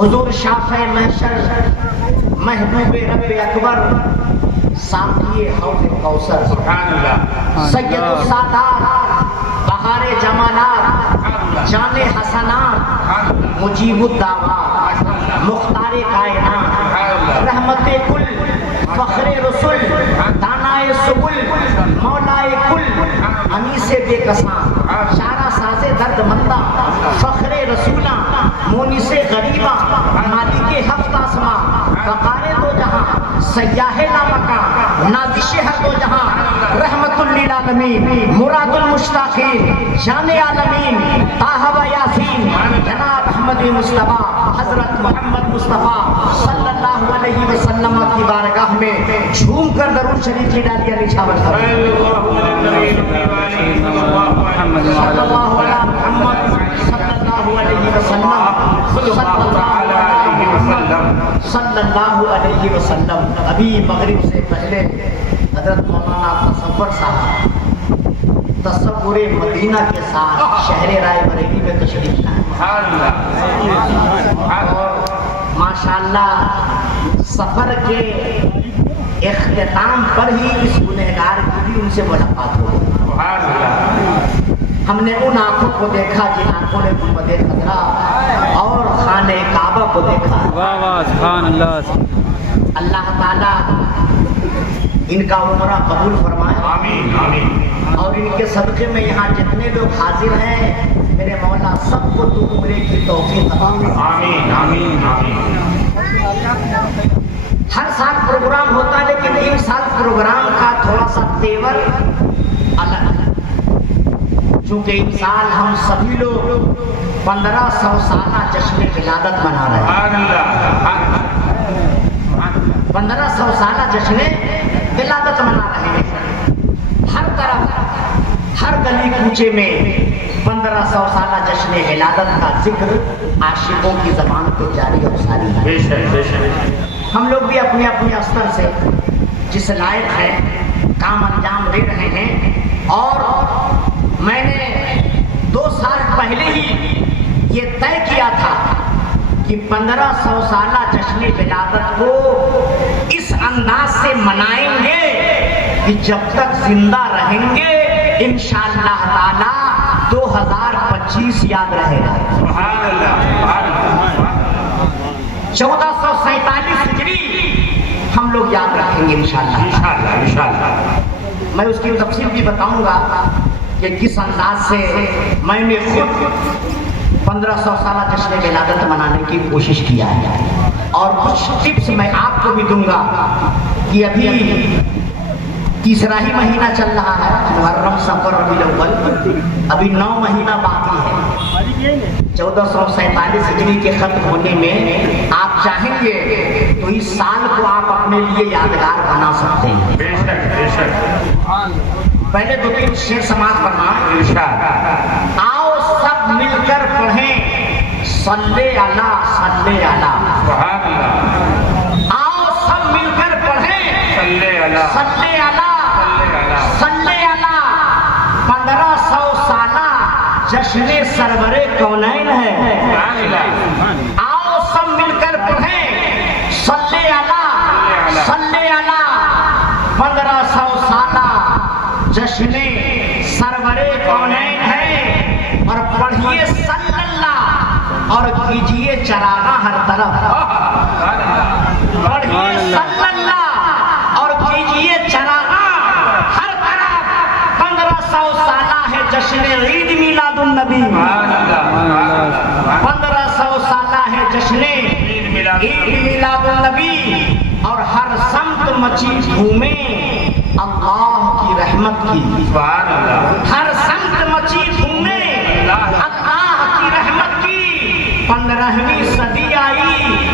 हुजूर शाफ़े महशर महबूबे रब्बे अकबर साक़िए हौज़ कौसर सय्यदुस सादात बहारे जमालात जाने हसनात मुजीबुद दावात मुख्तारे कायनात रहमते कुल फ़ख्रे रसूल दानाए सुबुल मौलाए कुल अनीसे बेकसां शारा साज़े दर्द मंदा फ़ख्रे रसूला मोनिसे गरीबा मालिके हफ्त आसमां वक़ारे दो जहां सयाहे नामका नाज़िशे हर दो जहां रहमतुल लिल आलमीन मुरादुल मुश्ताक़ीन जाने आलमीन ताहा व यासीन जनाब अहमद मुस्तफ़ा हज़रत मोहम्मद मुस्तफ़ा सल्लल्लाहु अलैहि वसल्लम की बारगाह में झूम कर दरूद शरीफ की डालियां निछावर करो। सल्लल्लाहु अला मुहम्मद सल्लल्लाहु अलैहि वसल्लम सल्लल्लाहु अलैहि वसल्लम। अभी मगरिब से पहले हज़रत मौलाना तसव्वुर साहब तसव्वुरे मदीना के साथ शहर रायबरेली में तशरीफ लाए और माशाअल्लाह सफ़र के इख्तिताम पर ही इस गुनहगार की भी उनसे मुलाकात हो। हमने उन आँखों को देखा जिन आँखों ने गुंबदे खजरा और खाने काबा को देखा। अल्लाह ताला इनका उम्रा कबूल फरमाए, आमीन आमीन। और इनके सदक़े में यहाँ जितने लोग हाजिर हैं मेरे मौला सबको तू उम्रे की तौफीक अता फरमा, आमीन आमीन आमीन। हर साल प्रोग्राम होता है लेकिन इन साल प्रोग्राम का थोड़ा सा तेवर अलग है, चूँकि इन साल हम सभी लोग 1500 साला जश्न विलादत मना रहे हैं। 1500 साला जश्न विलादत मना रहे हैं। हर तरफ हर गली कूचे में 1500 साला जश्न विलादत का जिक्र आशिकों की ज़बान पे जारी और सारी है। हम लोग भी अपने अपने स्तर से जिस लायक है काम अंजाम दे रहे हैं। और मैंने 2 साल पहले ही ये तय किया था कि 1500 साला जश्न विलादत को इस अंदाज से मनाएंगे कि जब तक जिंदा रहेंगे इंशाअल्लाह ताला 2025 याद रहेगा। 1447 हिजरी हम लोग याद रखेंगे इंशाअल्लाह इंशाअल्लाह। मैं उसकी तफसील भी बताऊंगा कि किस अंदाज से मैंने खुद 1500 साला जश्न विलादत मनाने की कोशिश किया है। और कुछ टिप्स मैं आपको भी दूंगा कि अभी तीसरा ही महीना चल रहा है, मुहर्रम सफर रबीउल अव्वल, अभी 9 महीना बाकी है। 1447 हिजरी के खत्म होने में आप चाहेंगे तो इस साल को आप अपने लिए यादगार बना सकते हैं। बेशक बेशक। पहले 2-3 शेर समाज फरमाएं इरशाद। आओ सब मिलकर पढ़ें सल्ले अला सुभान अल्लाह। आओ सब मिलकर पढ़ें सल्ले अला 1500 साला जश्न सरवरे कौनैन है। आओ सब मिलकर पढ़ें सल्ले अला 1500 साला जश्न सरवरे कौनैन है। और पढ़िए सल्लल्लाह और कीजिए चरागा हर तरफ। पढ़िए सल्लल्लाह और कीजिए चरागा हर तरफ। 1500 साला है जश्न ईद मिलादुन नबी। 1500 साला है जश्न ईद मिलादुन नबी। और हर समत मची घूमे अल्लाह की रहमत की। हर समत मची घूमे अल्लाह की रहमत की। 15वीं सदी आई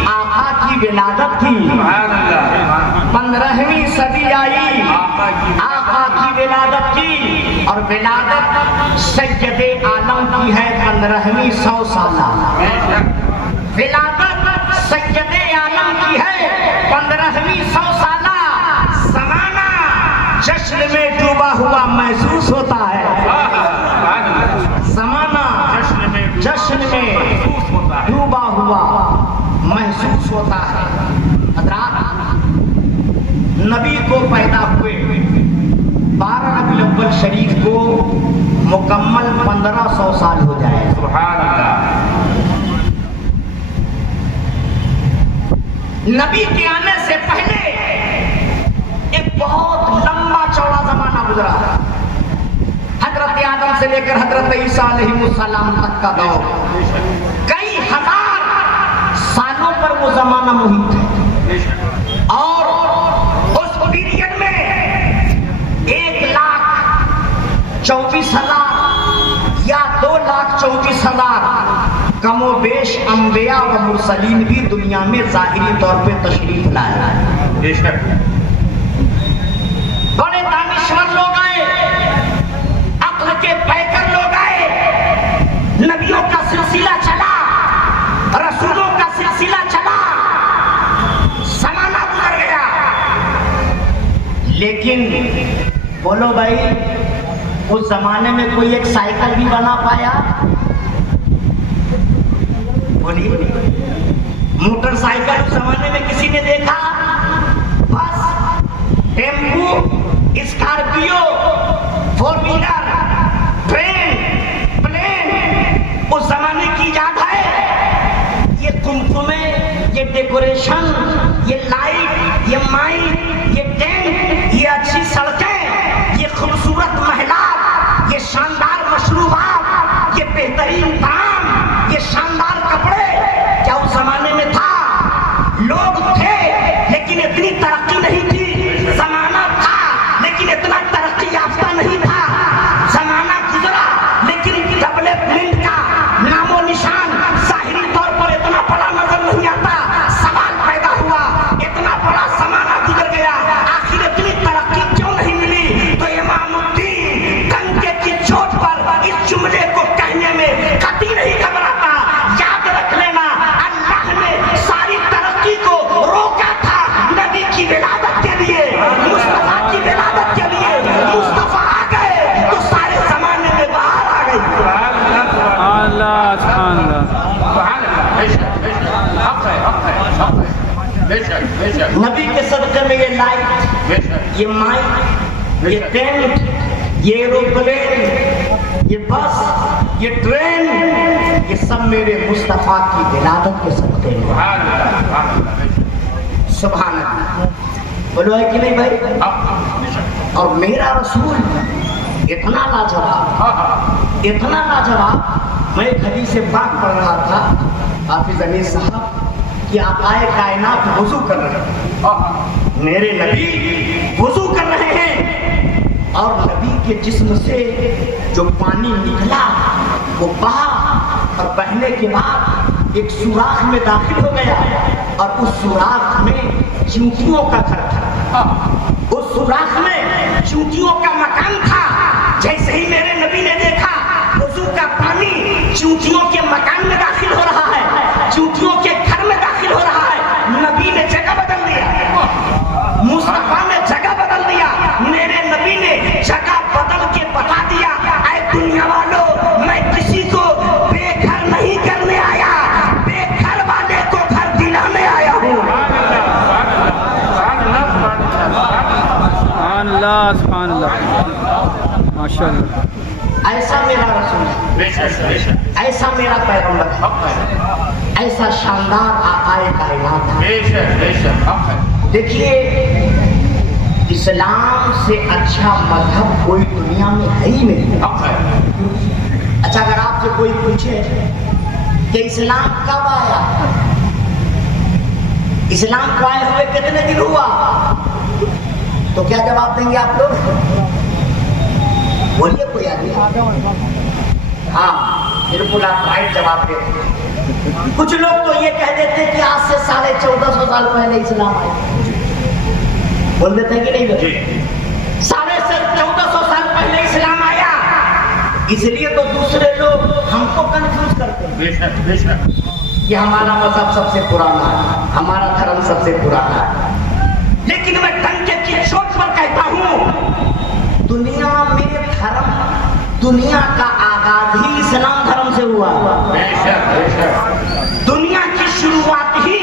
आका की विलादत की। 15वीं सदी आई आका की विलादत की। और विलादत सैयदे आलम की है 15वीं 100 साला। विलादत सैयदे आलम की है 15वीं 100 साला। ज़माना जश्न में डूबा हुआ महसूस होता है। ज़माना जश्न में डूबा हुआ महसूस होता है। हज़रात, नबी को पैदा हुए 12 रबीउल अव्वल शरीफ को मुकम्मल 1500 साल हो जाए। सुभान अल्लाह। नबी के आने से पहले एक बहुत लंबा चौड़ा जमाना गुजरा। हजरत आदम से लेकर हजरत ईसा अलैहिस्सलाम तक का दौर, कई हजार सालों पर वो जमाना मुहित है। और उस पीरियड में 1,24,000 या 2,24,000 कमोबेश अंबिया व मुरसलीन भी दुनिया में जाहिरी तौर पे तशरीफ लाए। बड़े दानिश्वर लोग आए, अक्ल के पैकर लोग आए, नबियों का सिलसिला चला, रसूलों का सिलसिला चला, ज़माना गुजर गया। लेकिन बोलो भाई, उस जमाने में कोई एक साइकिल भी बना पाया? बोलिए, मोटरसाइकिल उस जमाने में किसी ने देखा? Bus tempo, Scorpio, 4 wheeler, train, plane उस जमाने की इजाद है। ये कुमकुमे, ये डेकोरेशन, ये लाइट, ये माइक, ये टेंट, ये अच्छी सड़कें, ये खूबसूरत महिलाएं, ये शानदार मशरूबात, ये बेहतरीन ताम, ये शानदार कपड़े, क्या उस जमाने में था? लोग थे लेकिन इतनी तरक्की नहीं थी। जमाना था लेकिन इतना तरक्की याफ्ता नहीं था। जमाना गुजरा लेकिन डेवलपमेंट का नामो निशान जाहिरी तौर पर इतना बड़ा नजर नहीं आता। सवाल पैदा हुआ, इतना बड़ा जमाना गुजर गया, आखिर इतनी तरक्की क्यों नहीं मिली? तो इमामुद्दीन डंके की चोट पर इस जुमले को कहने में कभी नहीं घबराता। याद रख लेना, अल्लाह ने सारी तरक्की को रोका था नबी की विलादत के लिए, मुस्तफा की विलादत के लिए। मुस्तफा आ गए तो सारे जमाने में बाहर आ गई। नबी के सदक़े में ये लाइट, ये माइक, ये टेंट, ये एरोप्लेन, ये बस, ये ट्रेन, ये सब मेरे मुस्तफा की विलादत के सदक़े में। सुभान अल्लाह। बोलो है कि नहीं भाई? और मेरा रसूल इतना लाजवाब, इतना लाजवाब। मैं एक हदीस से पाक पढ़ रहा था, हाफिज अमीर साहब, कि आकाए कायनात वुजू कर रहे हैं। मेरे नबी वुजू कर रहे हैं और नबी के जिस्म से जो पानी निकला वो बहा, और बहने के बाद एक सुराख में दाखिल हो गया, और उस सुराख में चींटियों का घर था। उस सुराख में चींटियों का मकान था। जैसे ही मेरे नबी ने देखा वुजू का पानी चींटियों के मकान में दाखिल हो रहा है, चींटियों के घर में दाखिल हो रहा है, नबी ने जगह बदल दिया, मुस्तफा ने जगह बदल दिया। मेरे नबी ने जगह बदल के बता दिया, ऐ दुनिया वालों, मैं किसी को बेघर नहीं करने आया, बेघर वाले को घर दिलाने आया हूँ। माशाअल्लाह। ऐसा मेरा रसूल, ऐसा मेरा पैगंबर, ऐसा शानदार आकाए कायनात है। देखिए, इस्लाम से अच्छा मजहब कोई दुनिया में है ही नहीं। अच्छा, अगर आपसे कोई पूछे कि इस्लाम कब आया, इस्लाम को आए हुए कितने दिन हुआ, तो क्या जवाब देंगे आप लोग? बोलिए कोई आदमी। हाँ, बिल्कुल आप राइट जवाब देते। कुछ लोग तो ये कह देते कि आज से 1450 साल पहले इस्लाम आया। बोल देते कि नहीं बोलते? 1450 साल पहले इस्लाम आया, इसलिए तो दूसरे लोग हमको कंफ्यूज करते हैं कि हमारा मजहब सबसे पुराना है, हमारा धर्म सबसे पुराना है। लेकिन मैं डंके की चोट पर कहता हूँ, दुनिया में धर्म, दुनिया का आगाज ही इस्लाम धर्म से हुआ। दुनिया की शुरुआत ही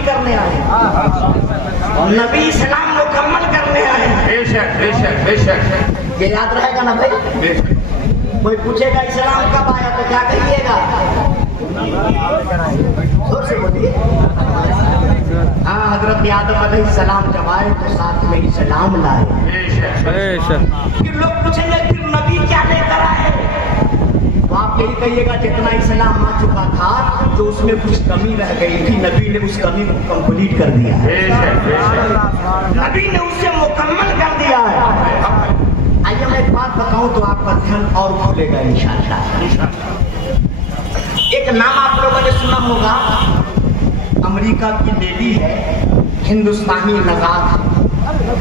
कंप्लीट करने आए, नबी इस्लाम मुकम्मल करने आए। बेशक बेशक बेशक। ये याद रहेगा ना भाई। कोई पूछेगा इस्लाम कब आया तो क्या कहिएगा? जोर से बोलिए। हाँ, हजरत आदम अलैहिस्सलाम जब आए तो साथ में इस्लाम लाए। फिर लोग पूछेंगे फिर नबी क्या लेकर आए, तो आप यही कहिएगा जितना इस्लाम आ चुका था तो उसमें कुछ कमी रह गई थी, नबी ने उस कमी को कंप्लीट कर दिया है, नबी ने उसे मुकम्मल कर दिया है। आइए मैं एक बात बताऊं तो आपका ध्यान और खुलेगा इंशाअल्लाह। एक नाम आप लोगों ने सुना होगा, अमेरिका की लेडी है, हिंदुस्तानी नगात,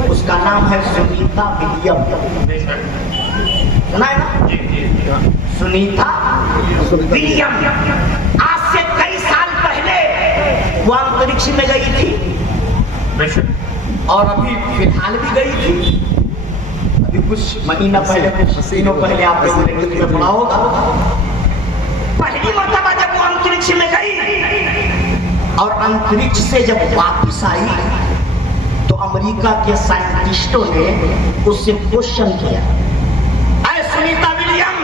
उसका नाम है सुनीता विलियम। सुना है ना? सुनीता विलियम। आज से कई साल पहले वो अंतरिक्ष में गई थी और अभी फिलहाल भी गई थी। अभी कुछ महीना पहले, कुछ दिनों पहले आप लोगों ने न्यूज़ में पढ़ा होगा, पहली मर्तबा जब वो अंतरिक्ष में गई और अंतरिक्ष से जब वापस आई तो अमेरिका के साइंटिस्टों ने उससे क्वेश्चन किया, अरे सुनीता विलियम,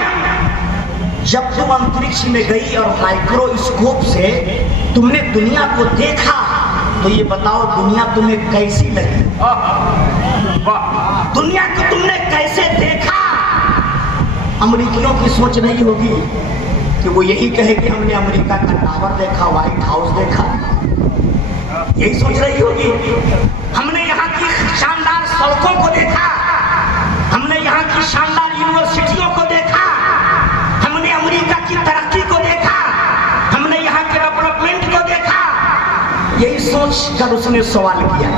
जब तुम अंतरिक्ष में गई और माइक्रोस्कोप से तुमने दुनिया को देखा तो ये बताओ दुनिया तुम्हें कैसी लगी? दुनिया को तुमने कैसे देखा? अमेरिकियों की सोच नहीं होगी कि वो यही कहे कि हमने अमेरिका का टावर देखा, व्हाइट हाउस देखा, यही सोच रही होगी। हमने यहाँ की शानदार सड़कों को देखा, हमने यहाँ की शानदार यूनिवर्सिटियों को देखा, हमने अमेरिका की तरक्की को देखा, हमने यहाँ के डेवलपमेंट को देखा, यही सोच कर उसने सवाल किया।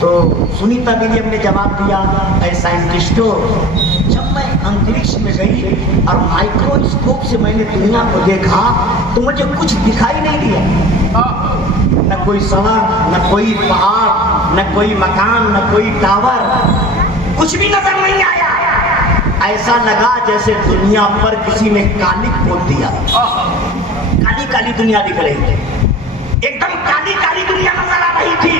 तो सुनीता विलियम ने जवाब दिया, ऐ साइंटिस्टों, जब मैं अंतरिक्ष में गई और माइक्रोस्कोप से मैंने दुनिया को देखा तो मुझे कुछ दिखाई नहीं दिया, न कोई सड़क, न कोई पहाड़, न कोई मकान, न कोई टावर, कुछ भी नजर नहीं आया। ऐसा लगा जैसे दुनिया पर किसी ने कालिक पोत दिया, काली काली दुनिया दिख रही थी, एकदम काली काली दुनिया नजर आ रही थी।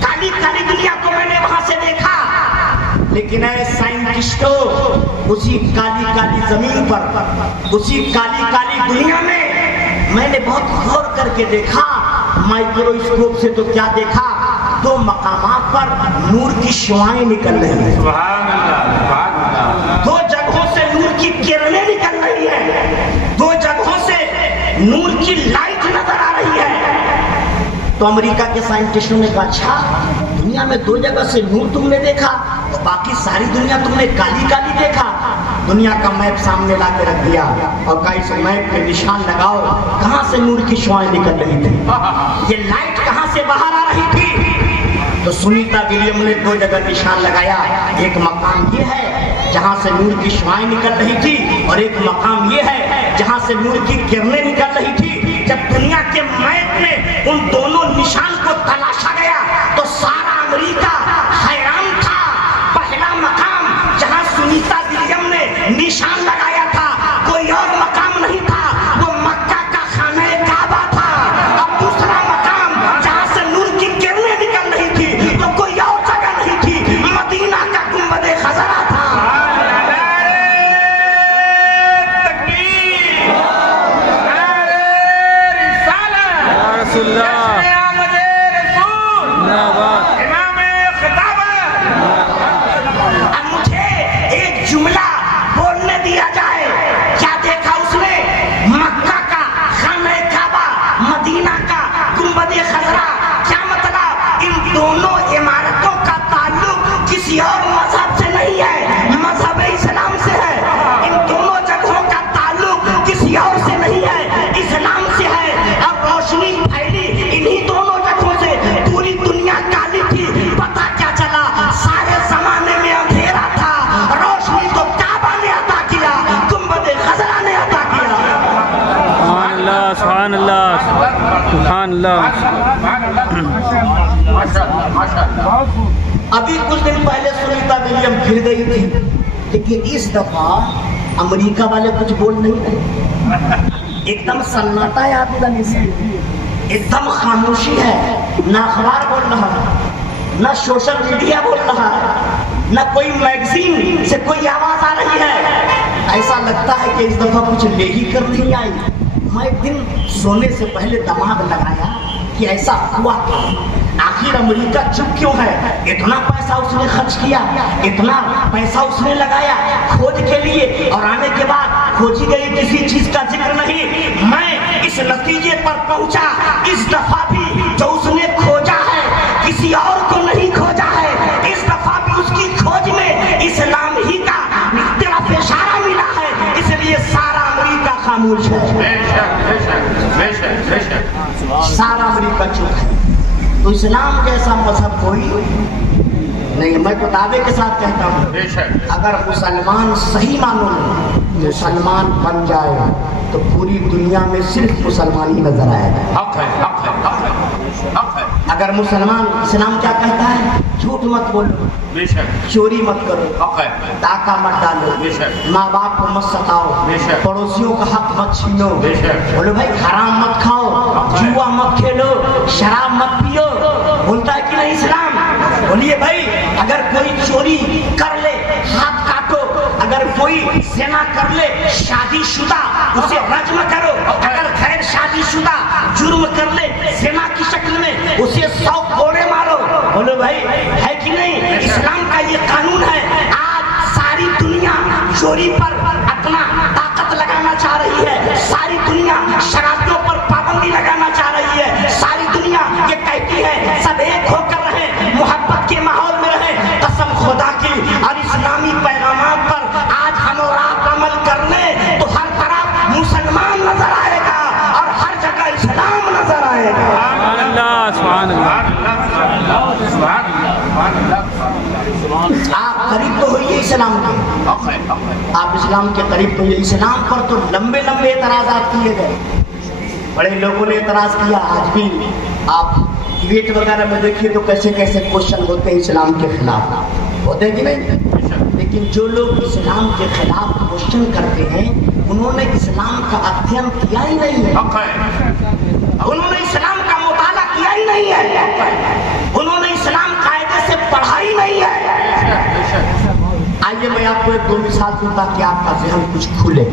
काली काली दुनिया को मैंने वहां से देखा, लेकिन ऐ साइंटिस्टों, उसी काली काली जमीन पर, उसी काली काली दुनिया में मैंने बहुत गौर करके देखा, माइक्रोस्कोप से तो क्या देखा, दो मकामात पर नूर की शुआएं निकल रही है, दो जगहों से नूर की किरणें निकल रही है, दो जगहों से नूर की लाइट नजर आ रही है। तो अमेरिका के साइंटिस्टों ने कहा, अच्छा दुनिया में दो जगह से नूर तुमने देखा तो बाकी सारी दुनिया तुमने काली काली देखा? दुनिया का मैप सामने ला के रख दिया और कहा इस मैप पे निशान लगाओ कहां से नूर की शुआएं निकल रही थी, ये लाइट कहां से बाहर आ रही थी। तो सुनीता विलियम ने दो जगह निशान लगाया, एक मकाम ये है जहां से नूर की शुआएं निकल रही थी और एक मकाम ये है जहां से नूर की किरणें निकल रही थी। जब दुनिया के मैप में उन दोनों निशान को तलाशा गया तो सारा अमेरिका हैरान था। पहला मकाम जहां सुनीता विलियम ने निशान लगाया था कोई और मकाम नहीं था, वो मक्का का खाने काबा था। अब दूसरा मकाम जहां से नूर की किरणें निकल रही थी वो कोई और जगह नहीं थी, मदीना का गुंबद खजरा था। अब मुझे एक जुमला बोलने दिया जाए, क्या देखा उसने? मक्का का खाने काबा, मदीना का गुंबद खजरा। क्या मतलब? इन दोनों इमारतों का ताल्लुक किसी और मजहब से नहीं है, मजहब इस्लाम से है। इन दोनों जगहों का ताल्लुक किसी और से नहीं है, इस्लाम से है। अब रोशनी फैली इन्हीं दोनों जगहों से, पूरी दुनिया काली थी, पता क्या चला? सारे जमाने में अंधेरा था, रोशनी तो काबा ने अता किया, गुंबद खजरा ने अता किया। सुभान अल्लाह, सुभान अल्लाह, सुभान अल्लाह। अभी कुछ दिन पहले सुनीता विलियम गिर गई थी, लेकिन इस दफा अमेरिका वाले कुछ बोल नहीं रहे, एकदम सन्नाटा है आपका। एकदम खामोशी है, ना अखबार बोल रहा है, ना सोशल मीडिया बोल रहा है, ना कोई मैगजीन से कोई आवाज आ रही है। ऐसा लगता है कि इस दफा कुछ ले ही कर नहीं आई। मैं एक दिन सोने से पहले दिमाग लगाया कि ऐसा हुआ था, आखिर अमेरिका चुप क्यों है? इतना पैसा उसने खर्च किया, इतना पैसा उसने लगाया खोज के लिए, और आने के बाद खोजी गई किसी चीज का जिक्र नहीं। मैं इस नतीजे पर पहुंचा, इस दफा भी जो उसने खोजा है किसी और को नहीं खोजा है। इस दफा भी उसकी खोज में इस्लाम ही का तरफ इशारा मिला है, इसलिए सारा अमेरिका खामोश है, सारा अमेरिका चुप है। तो इस्लाम जैसा मजहब कोई नहीं। मैं तो दावे के साथ कहता हूँ, अगर मुसलमान सही मानो मुसलमान बन जाए तो पूरी दुनिया में सिर्फ मुसलमान ही नजर आएगा। अगर मुसलमान, इस्लाम क्या कहता है? झूठ मत बोलो, चोरी मत करो, डाका मत डालो, माँ बाप को मत सताओ, पड़ोसियों का हक मत छीनो, बोलो भाई हराम मत खाओ, जुआ मत खेलो, शराब मत पियो। बोलता है कि नहीं इस्लाम? बोलिए भाई, अगर कोई चोरी कर ले हाथ काटो, अगर कोई ज़िना कर ले शादीशुदा उसे रज्म करो, अगर गैर शादीशुदा जुर्म कर ले ज़िना की शक्ल में उसे 100 कोड़े मारो। बोलो भाई है कि नहीं? इस्लाम का ये कानून है। आज सारी दुनिया चोरी पर अपना ताकत लगाना चाह रही है, सारी दुनिया शराबियों पर पाबंदी लगाना चाह रही है, सारी दुनिया ये कहती है सब एक होकर रहे, मोहब्बत के माहौल में रहे। कसम खुदा की और इस्लामी पैगाम पर आज हम और आप अमल कर ले तो हर तरफ मुसलमान नजर आएगा और हर जगह इस्लाम नजर आएगा। आप करीब तो होइए इस्लाम के, आप इस्लाम के करीब तो होइए। इस्लाम पर तो लंबे लंबे एतराज़ात किए गए, बड़े लोगों ने एतराज़ किया। आज भी आप डिबेट वगैरह में देखिए तो कैसे कैसे क्वेश्चन होते हैं इस्लाम के खिलाफ, होते हैं कि नहीं? लेकिन जो लोग इस्लाम के खिलाफ क्वेश्चन करते हैं उन्होंने इस्लाम का अध्ययन किया ही नहीं है, उन्होंने इस्लाम का मुताला किया ही नहीं है, उन्होंने इस्लाम कायदे से पढ़ा ही नहीं है। आइए मैं आपको एक दो मिसाल दूं ताकि आपका ज़हन कुछ खुले।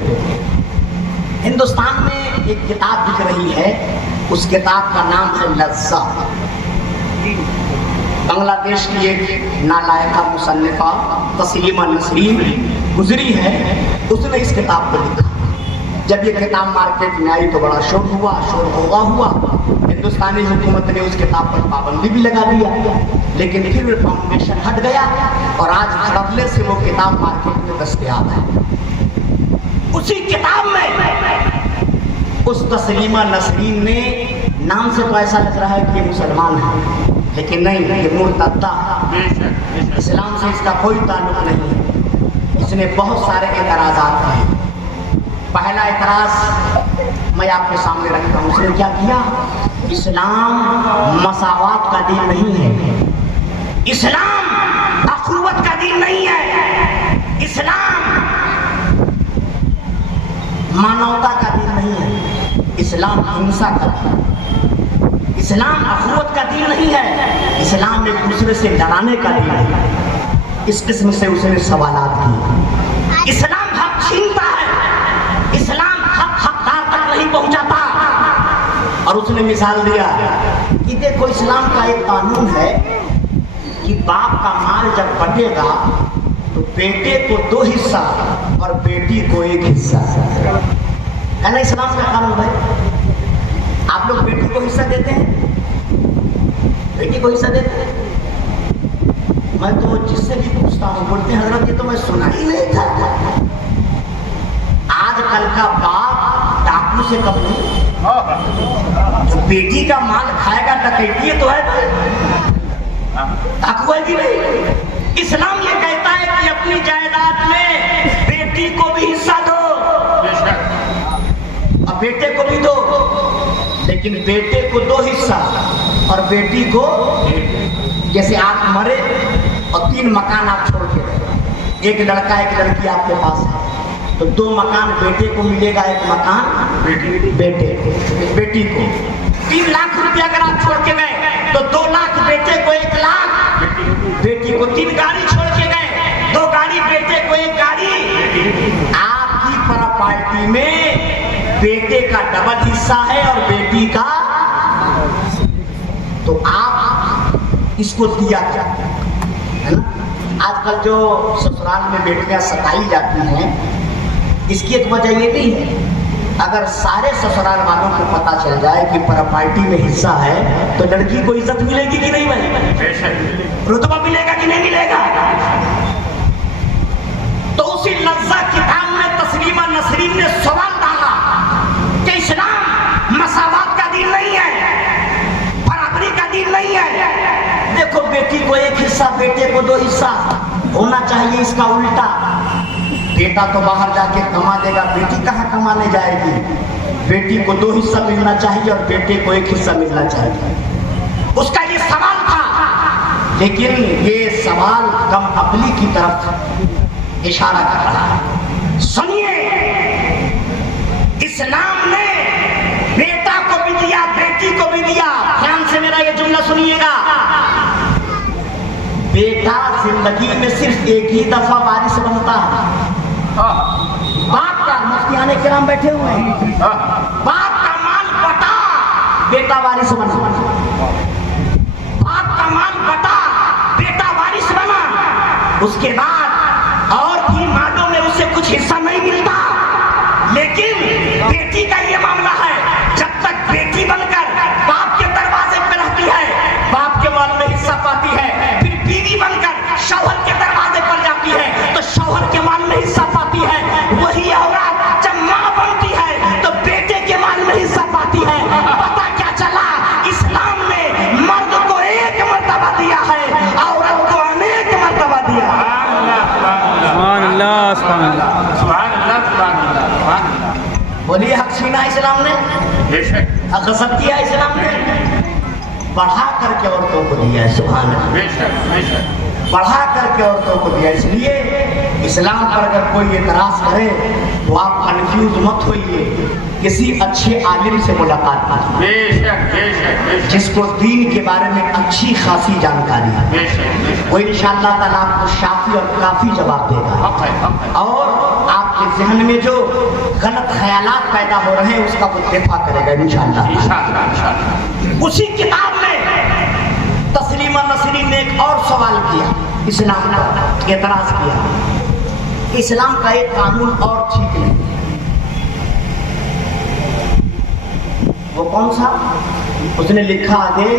हिंदुस्तान में एक किताब दिख रही है, उस किताब का नाम है लज्जा। बांग्लादेश की एक नालायका मुसन्निफा तस्लीमा नसरीन गुजरी है, उसने इस किताब को लिखा। जब ये किताब मार्केट में आई तो बड़ा शोर हुआ, शोर हुआ। हिंदुस्तानी हुकूमत ने उस किताब पर पाबंदी भी लगा दिया, लेकिन फिर फाउंडेशन हट गया और आज धड़ल्ले से वो किताब मार्केट में दस्तयाब है। उसी किताब में उस तस्लीमा नसरीन ने, नाम से तो ऐसा लग रहा है कि ये मुसलमान है, लेकिन नहीं, ये मुर्तद्दा है, इस्लाम से इसका कोई ताल्लुक नहीं है। इसने बहुत सारे एतराज़ात किए। पहला एतराज़ मैं आपके सामने रखता हूँ। उसने क्या किया? इस्लाम मसावात का दीन नहीं है, इस्लाम अखुवत का दीन नहीं है, इस्लाम मानवता का दीन नहीं है, इस्लाम हिंसा का दीन, इस्लाम अखुवत का दीन नहीं है, इस्लाम एक दूसरे से डराने का दीन है। इस किस्म से उसने सवालात किए। इस्लाम हक छीनता है, इस्लाम हकदार तक नहीं पहुंचाता। और उसने मिसाल दिया कि देखो इस्लाम का एक कानून है कि बाप का माल जब बटेगा तो बेटे को 2 हिस्सा और बेटी को 1 हिस्सा, है ना इस्लाम का कानून भाई? आप लोग बेटी को हिस्सा देते हैं, बेटी को हिस्सा देते हैं? मैं तो जिससे भी पूछता हूँ बोलते हैं हजरत ये तो मैं सुना ही नहीं था। आजकल का बाप डाकू से कम नहीं, जो बेटी का माल खाएगा डकैती तो है, डाकू है कि नहीं? इस्लाम ये कहता है कि अपनी जायदाद में बेटी को भी हिस्सा दो और बेटे को भी दो, लेकिन बेटे को 2 हिस्सा और बेटी को, जैसे आप मरे और 3 मकान आप छोड़ के रहे, एक लड़का एक लड़की आपके पास है, तो 2 मकान बेटे को मिलेगा, 1 मकान बेटी को। 3 लाख रुपया अगर आप छोड़ के गए तो 2 लाख, बेटे को 1 लाख, बेटी को 3 गाड़ी छोड़ के गए, 2 गाड़ी, बेटे को 1 गाड़ी। आपकी प्रॉपर्टी में बेटे का डबल हिस्सा है और बेटी का, तो आप इसको दिया क्या, है ना। आजकल जो ससुराल में बेटियां सताई जाती हैं, इसकी एक वजह ये नहीं है, अगर सारे ससुराल वालों को पता चल जाए कि प्रॉपर्टी में हिस्सा है तो लड़की को इज्जत मिलेगी कि नहीं मिलेगी, रुतबा मिलेगा कि नहीं मिलेगा। तो उसी लज्जा किताब में तस्लीमा नसरीन ने सवाल डाला कि इस्लाम मसावत का दीन नहीं है, बराबरी का दीन नहीं है। देखो, बेटी को 1 हिस्सा, बेटे को 2 हिस्सा होना चाहिए, इसका उल्टा। बेटा तो बाहर जाके कमा देगा, बेटी कहाँ कमाने जाएगी। बेटी को 2 हिस्सा मिलना चाहिए और बेटे को 1 हिस्सा मिलना चाहिए। उसका ये सवाल था, लेकिन ये सवाल कम अक्ली की तरफ इशारा कर रहा है। सुनिए, इस्लाम ने बेटा को भी दिया, बेटी को भी दिया। ध्यान से मेरा ये जुमला सुनिएगा। बेटा जिंदगी में सिर्फ 1 ही दफा वारिस बनता है। बाप का, मुफ्तियाने किराम बैठे हुए हैं, बाप का माल बटा, बेटा वारिस बना। बाप का माल बटा, बेटा वारिस बना। उसके बाद और भी मालों में उसे कुछ हिस्सा नहीं मिलता। लेकिन बेटी का ये मामला है, जब तक बेटी बनकर बाप के दरवाजे पर रहती है, बाप के माल में हिस्सा पाती है। फिर बीवी बनकर शौहर के दरवाजे पर जाती है तो शौहर के माल में हिस्सा पाती है। वही औरत जब मां बनती है तो बेटे के माल में हिस्सा पाती है। पता क्या चला, इस्लाम ने मर्द को 1 मर्तबा दिया है, औरत को अनेक मर्तबा दिया है। सुभान अल्लाह, सुभान अल्लाह, सुभान अल्लाह, सुभान अल्लाह, सुभान अल्लाह। बोलिए, हक छीना इस्लाम ने, हक गज़ब किया इस्लाम ने, बढ़ा करके औरतों को दिया है। सुभान अल्लाह, बढ़ा करके औरतों को दिया। इसलिए इस्लाम पर अगर कोई एतराज करे तो आप कन्फ्यूज मत होइए, किसी अच्छे आलिम से मुलाकात कीजिए जिसको दीन के बारे में अच्छी खासी जानकारी है। वो इंशाअल्लाह ताला आपको शाफी और काफी जवाब देगा और आपके जहन में जो गलत ख्यालात पैदा हो रहे हैं उसका वो दिफा करेगा इंशाअल्लाह। उसी किताब में तस्लीमा नसरीन ने एक और सवाल किया, इस्लाम पर एतराज किया। इस्लाम का एक कानून और ठीक नहीं, वो कौन सा? उसने लिखा आगे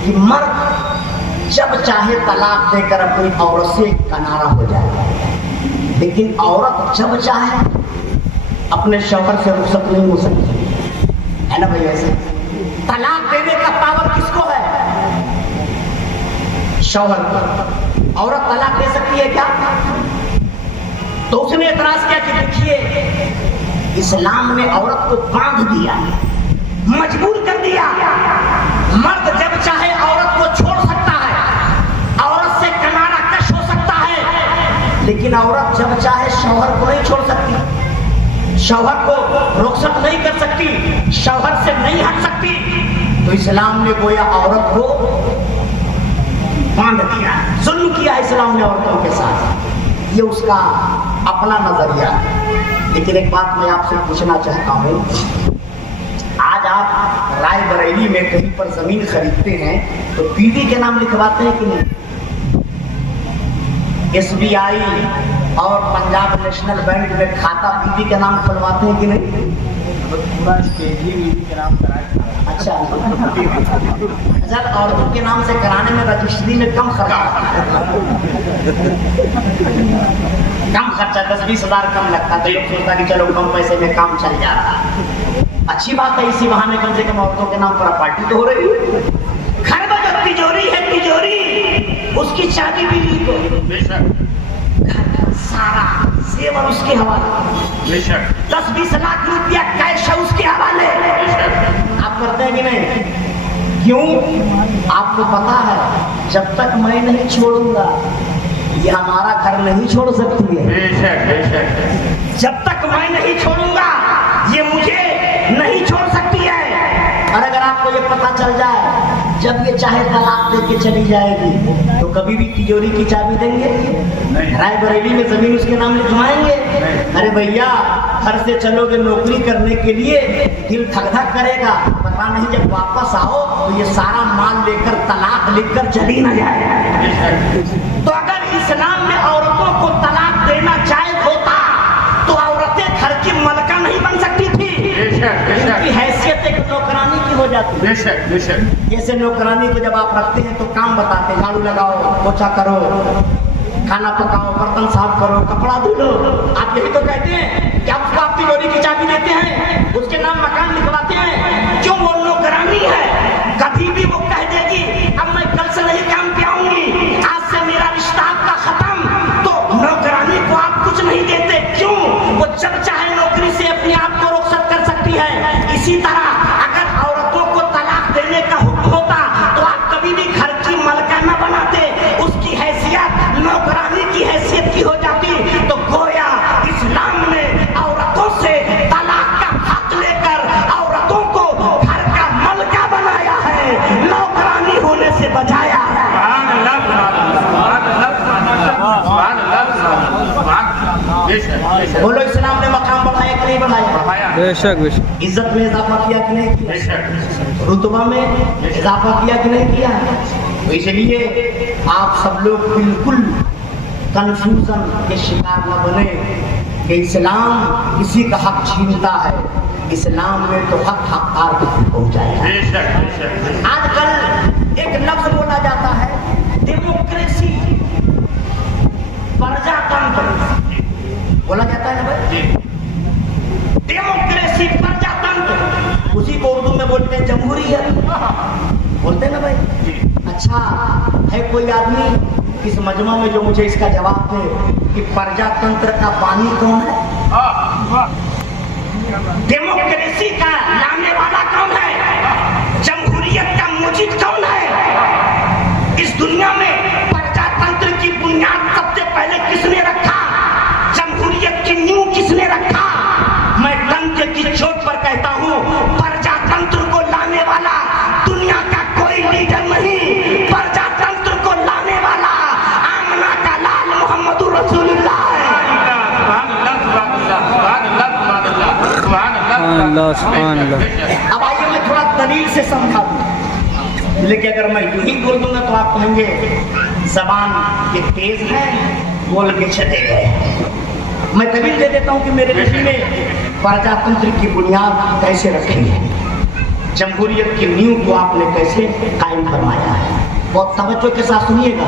कि मर्द जब चाहे तलाक देकर अपनी औरत से किनारा हो जाए, लेकिन औरत जब चाहे अपने शौहर से रुखसत नहीं हो सकती, है ना भाई। ऐसे तलाक देने का पावर किसको है? शौहर को। औरत तलाक दे सकती है क्या? तो उसने एतराज किया कि देखिए, इस्लाम ने औरत को बांध दिया, मजबूर कर दिया। मर्द जब चाहे औरत को छोड़ सकता है, औरत से किनारा कश हो सकता है, लेकिन औरत जब चाहे शौहर को नहीं छोड़ सकती, शौहर को रुखसत नहीं कर सकती, शौहर से नहीं हट सकती। तो इस्लाम ने गोया औरत को बांध दिया, जुल्म किया इस्लाम ने औरतों के साथ। ये उसका अपना नजरिया। लेकिन एक बात मैं आपसे पूछना चाहता हूँ, आज आप रायबरेली में कहीं पर जमीन खरीदते हैं तो बीवी के नाम लिखवाते हैं कि नहीं? SBI और पंजाब नेशनल बैंक में खाता बीवी के नाम खुलवाते हैं कि नहीं? पूरा स्टेज ही बीवी के नाम कराए। अच्छा, औरतों के नाम से कराने में रजिस्ट्री में कम खर्चा, कम खर्चा 10-20 हज़ार कम लगता है। तो ये सोचता कि चलो कम पैसे में काम चल जा रहा है। अच्छी बात है, इसी बहाने कम से कम औरतों के नाम पर पार्टी तो हो रही है। घर में जो तिजोरी है, तिजोरी उसकी चाबी बीवी को, सारा सेवर उसके हवाले, 10-20 लाख रुपया कैश है उसके हवाले। आप करते हैं कि नहीं? क्यों? आपको पता है जब तक मैं नहीं छोड़ूंगा ये हमारा घर नहीं छोड़ सकती है। जब तक मैं नहीं छोड़ूंगा ये मुझे नहीं छोड़ सकती है। और अगर आपको ये पता जब ये चाहे तलाक दे के चली जाएगी तो कभी भी तिजोरी की चाबी देंगे? रायबरेली में जमीन उसके नाम लिखवाएंगे? अरे भैया, घर से चलोगे नौकरी करने के लिए, दिल धक धक करेगा, पता नहीं जब वापस आओ तो ये सारा माल लेकर तलाक लिखकर चली ना जाए। तो अगर इस्लाम में औरतों को तलाक देना जायज होता तो औरतें घर की मलका नहीं बन सकती थी, उनकी हैसियत एक नौकरानी की हो जाती। जैसे नौकरानी को जब आप रखते हैं तो काम बताते, झाड़ू लगाओ, पोछा करो, खाना पकाओ, बर्तन साफ करो, कपड़ा धो लो। आप यही तो कहते हैं कि आप उसको आप तिजोरी की चाबी देते हैं, उसके नाम मकान लिखवाते हैं। क्यों? वो नौकरानी है। कभी भी वो कह देगी अब मैं कल से नहीं काम पे आऊंगी, आज से मेरा रिश्ता आपका खत्म, तो नौकरानी को आप कुछ नहीं देते। क्यों? वो जब चाहे नौकरी से अपने आप को रुखसत कर सकती है। इसी तरह अगर औरतों को तलाक देने का हुक्म होता तो आप कभी भी घर की मलका न बनाते, उसकी हैसियत नौकरानी की हैसियत की हो जाती। तो गोया इस्लाम ने औरतों से तलाक का हक लेकर औरतों को घर का मलका बनाया है, नौकरानी होने से बचाया है। बोलो, इस्लाम ने मकाम बढ़ाया कि नहीं बढ़ाया? बेशक बेशक। इज्जत में इजाफा किया कि नहीं किया? रुतबा में इजाफा किया कि नहीं किया? तो इसलिए आप सब लोग बिल्कुल कंफ्यूजन के शिकार न बने कि इस्लाम किसी का हक छीनता है। इस्लाम में तो हक हकदार तक पहुंच जाएगा। आजकल एक लफ्ज बोला जाता है, डेमोक्रेसी, प्रजातंत्र बोला जाता है ना भाई, डेमोक्रेसी, प्रजातंत्र, उसी को उर्दू में बोलते हैं जमहूरियत, बोलते हैं ना भाई। अच्छा है कोई आदमी इस मजमा में जो मुझे इसका जवाब दे कि प्रजातंत्र का बानी कौन है? डेमोक्रेसी का लाने वाला कौन है? जमहूरियत का मुजीद कौन है? इस दुनिया में प्रजातंत्र की बुनियाद सबसे पहले किसने रखा? जमहूरियत की नींव किसने रखा? मैं तंत्र की चोट पर कहता हूँ, प्रजातंत्र को लाने वाला दुनिया का कोई लीडर नहीं, प्रजातंत्र को लाने वाला आमना का लाल मोहम्मद रसूलुल्लाह है। अब आइए मैं थोड़ा दलील से समझा दूं, लेकिन अगर मैं यूं ही बोल दूंगा तो आप कहेंगे जबान ये तेज है, बोल के चले गए। मैं दलील दे देता हूं कि मेरे नबी ने प्रजातंत्र की बुनियाद कैसे रखी है, जमहूरियत की नींव को आपने कैसे कायम फरमाया है। बहुत तवज्जो के साथ सुनिएगा।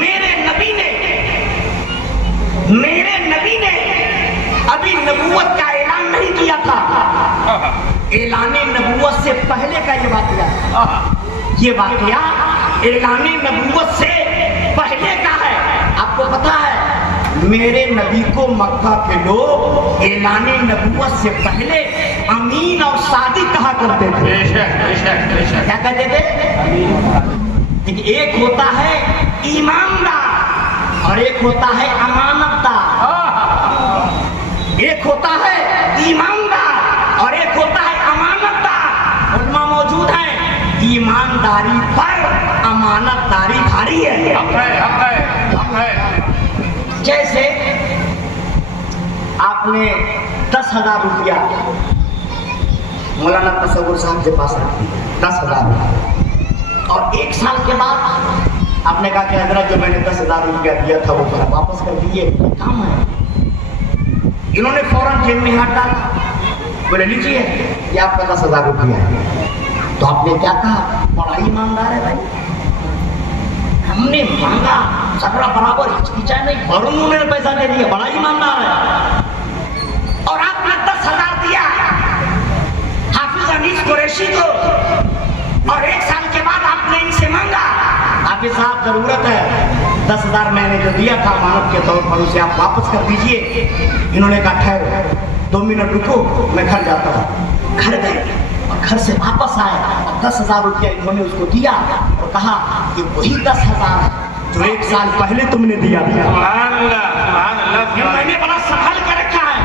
मेरे नबी ने अभी नबूवत का ऐलान नहीं किया था। ऐलाने नबूवत से पहले का ये वाकया ऐलाने नबूवत से पहले का है। आपको पता है मेरे नबी को मक्का के लोग ऐलाने नबूवत से पहले अमीन और सादिक कहा करते थे। क्या कहते थे? एक होता है ईमानदार और एक होता है अमानतदार। एक होता है ईमानदार और एक होता है अमानतदार। उलमा मौजूद हैं, ईमानदारी पर अमानतदारी भारी है। जैसे आपने 10,000 रुपया मौलाना तसव्वुर साहब के पास रख दिया, 10,000 रुपया, और 1 साल के बाद आपने कहा कि हजरत जो मैंने 10,000 रुपया दिया था वो वापस कर दिए, काम है। इन्होंने फौरन जेब में हाथ डाला, बोले लीजिए ये आपका 10,000 रुपया है। तो आपने क्या कहा? बड़ा ईमानदार है भाई, हमने मांगा सकरा बराबर हिचकिचा नहीं, और उन्होंने पैसा दे दिया, बड़ा ईमानदार है। और आपने 10,000 दिया हाफिज अनीस कुरैशी को, और 1 साल के बाद आपने इनसे मांगा हाफिज साहब जरूरत है, 10,000 मैंने जो दिया था मानव के तौर पर उसे आप वापस कर दीजिए। इन्होंने कहा ठहरो 2 मिनट रुको, मैं घर जाता हूँ। घर गए और घर से वापस आए और 10,000 रुपया इन्होंने उसको दिया और कहा कि वही 10,000 है जो 1 साल पहले तुमने दिया था। मैंने बड़ा संभाल के रखा है,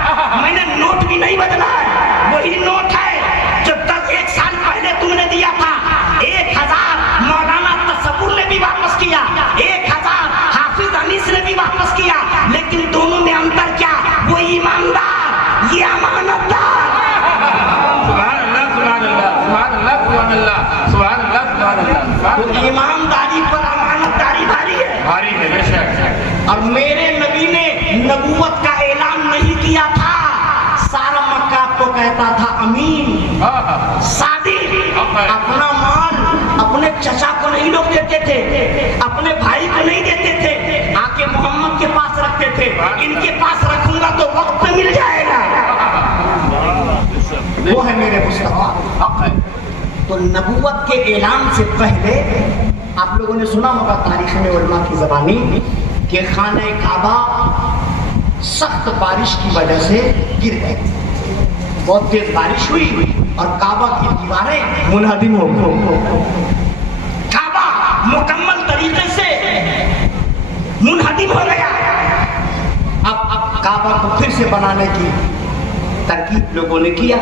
मैंने नोट भी नहीं बदला है, वही नोट है जो 1 साल पहले तुमने दिया नबूवत का ऐलान नहीं किया था, सारा मक्का को कहता था अमीन शादी। अपना माल अपने चचा को नहीं लोग देते थे, अपने भाई को नहीं देते थे, आके मोहम्मद के पास रखते थे। इनके पास रखूंगा तो वक्त पे मिल जाएगा। वो है मेरे मुस्तफा। तो नबूवत के ऐलान से पहले आप लोगों ने सुना होगा तारीख में उलमा की ज़बानी कि खाने काबा सख्त बारिश की वजह से गिर गए। बहुत तेज बारिश हुई और काबा की दीवारें मुनहदिम हो गई। काबा मुकम्मल तरीके से मुनहदिम हो गया। अब काबा को फिर से बनाने की तरकीब लोगों ने किया,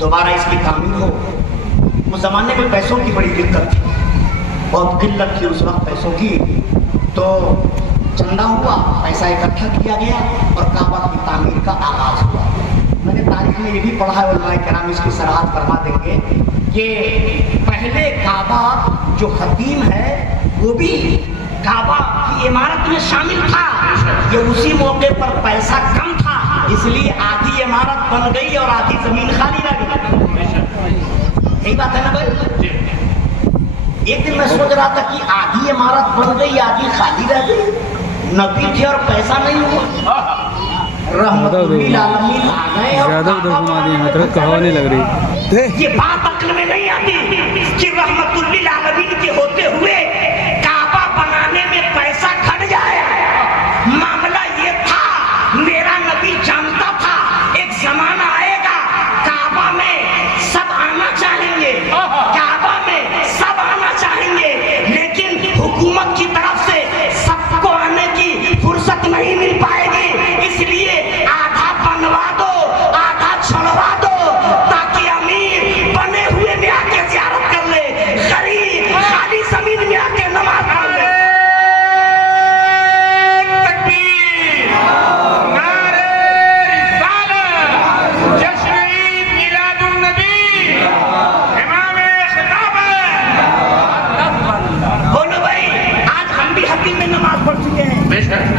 दोबारा इसकी तामीर हो। उस जमाने में पैसों की बड़ी दिक्कत थी, बहुत किल्लत थी उस वक्त पैसों की। तो चंदा हुआ, पैसा इकट्ठा किया गया और काबा की तामीर का आगाज हुआ। मैंने तारीख में ये भी पढ़ा है, उलमाए किराम इसकी सराहत फरमा देंगे कि पहले काबा जो खतीम है वो भी काबा की इमारत में शामिल था। ये उसी मौके पर पैसा कम था, इसलिए आधी इमारत बन गई और आधी जमीन खाली रह गई। यही बात है ना भाई? एक दिन मैं सोच रहा था कि आधी इमारत बन गई आधी खाली रह गई, नबी थे और पैसा नहीं हुआ। रहमतुल्लिल आलमीन आ गए और ज्यादा उधर घुमा दी, हजरत कहावने लग रही। ये बात अक्ल में नहीं आती कि रहमतुल्लिल आलमीन के होते हुए काबा बनाने में पैसा खट जाए। मामला ये था, मेरा नबी जानता था एक जमाना आएगा काबा में सब आना चाहेंगे, काबा में सब आना चाहेंगे, लेकिन हुकूमत की तरफ से सबको आने की फुर्सत नहीं मिल पाएगी। इसलिए आधा बनवा दो, आधा छुड़वा दो, ताकि अमीर बने हुए में आके ज़ियारत कर ले, गरीब खाली जमीन में आके नमाज पढ़ ले।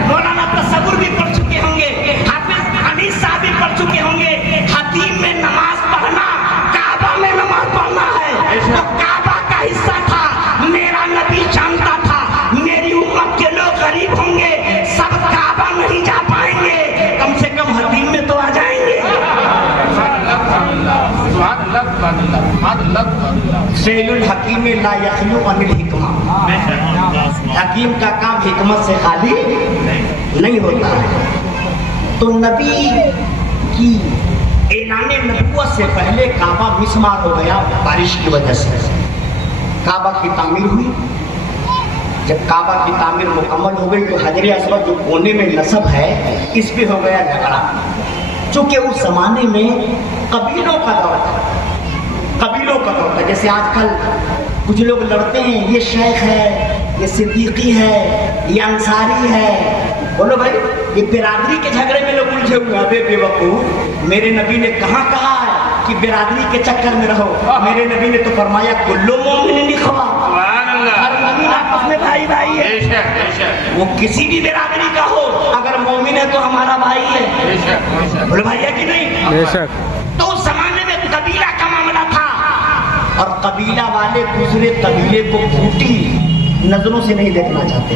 मौलाना तसव्वुर भी पढ़ चुके होंगे, हाफिज हनीफ साहब भी पढ़ चुके होंगे। हतीम में नमाज पढ़ना काबा में नमाज पढ़ना है, तो काबा का हिस्सा था। मेरा नबी जानता था मेरी उम्मत के लोग गरीब होंगे, सब काबा नहीं जा पाएंगे, कम से कम हतीम में तो आ जाएंगे। सेयुल हकीम ला यखलू अनिल हिकमा, हकीम का काम हिकमत से खाली नहीं होता है। तो नबी की ऐलाने नबूवत से पहले काबा मिसमार हो गया बारिश की वजह से। काबा की तामीर हुई, जब काबा की तामीर मुकम्मल हो गई तो हजर अस्वद जो कोने में नस्ब है इस पे हो गया झगड़ा। चूँकि उस जमाने में कबीलों का दौर था, कबीलों का दौर था। जैसे आजकल कुछ लोग लड़ते हैं, ये शेख है, ये सिद्दीकी है, ये अंसारी है। बोलो भाई, ये बिरादरी के झगड़े में लोग उलझे हुए हैं। अबे बेवकूफ, मेरे नबी ने कहाँ कहा है कि बिरादरी के चक्कर में रहो? मेरे नबी ने तो फरमाया कुल्लु मोमिन इख्वा, हर मोमिन आपस में भाई भाई है। वो किसी भी बिरादरी का हो, अगर मोमिन है तो हमारा भाई है। बोलो भाई है कि नहीं? बेशक। तो उस जमाने में कबीला का मामला था और कबीला वाले दूसरे कबीले को फूटी नजरों से नहीं देखना चाहते,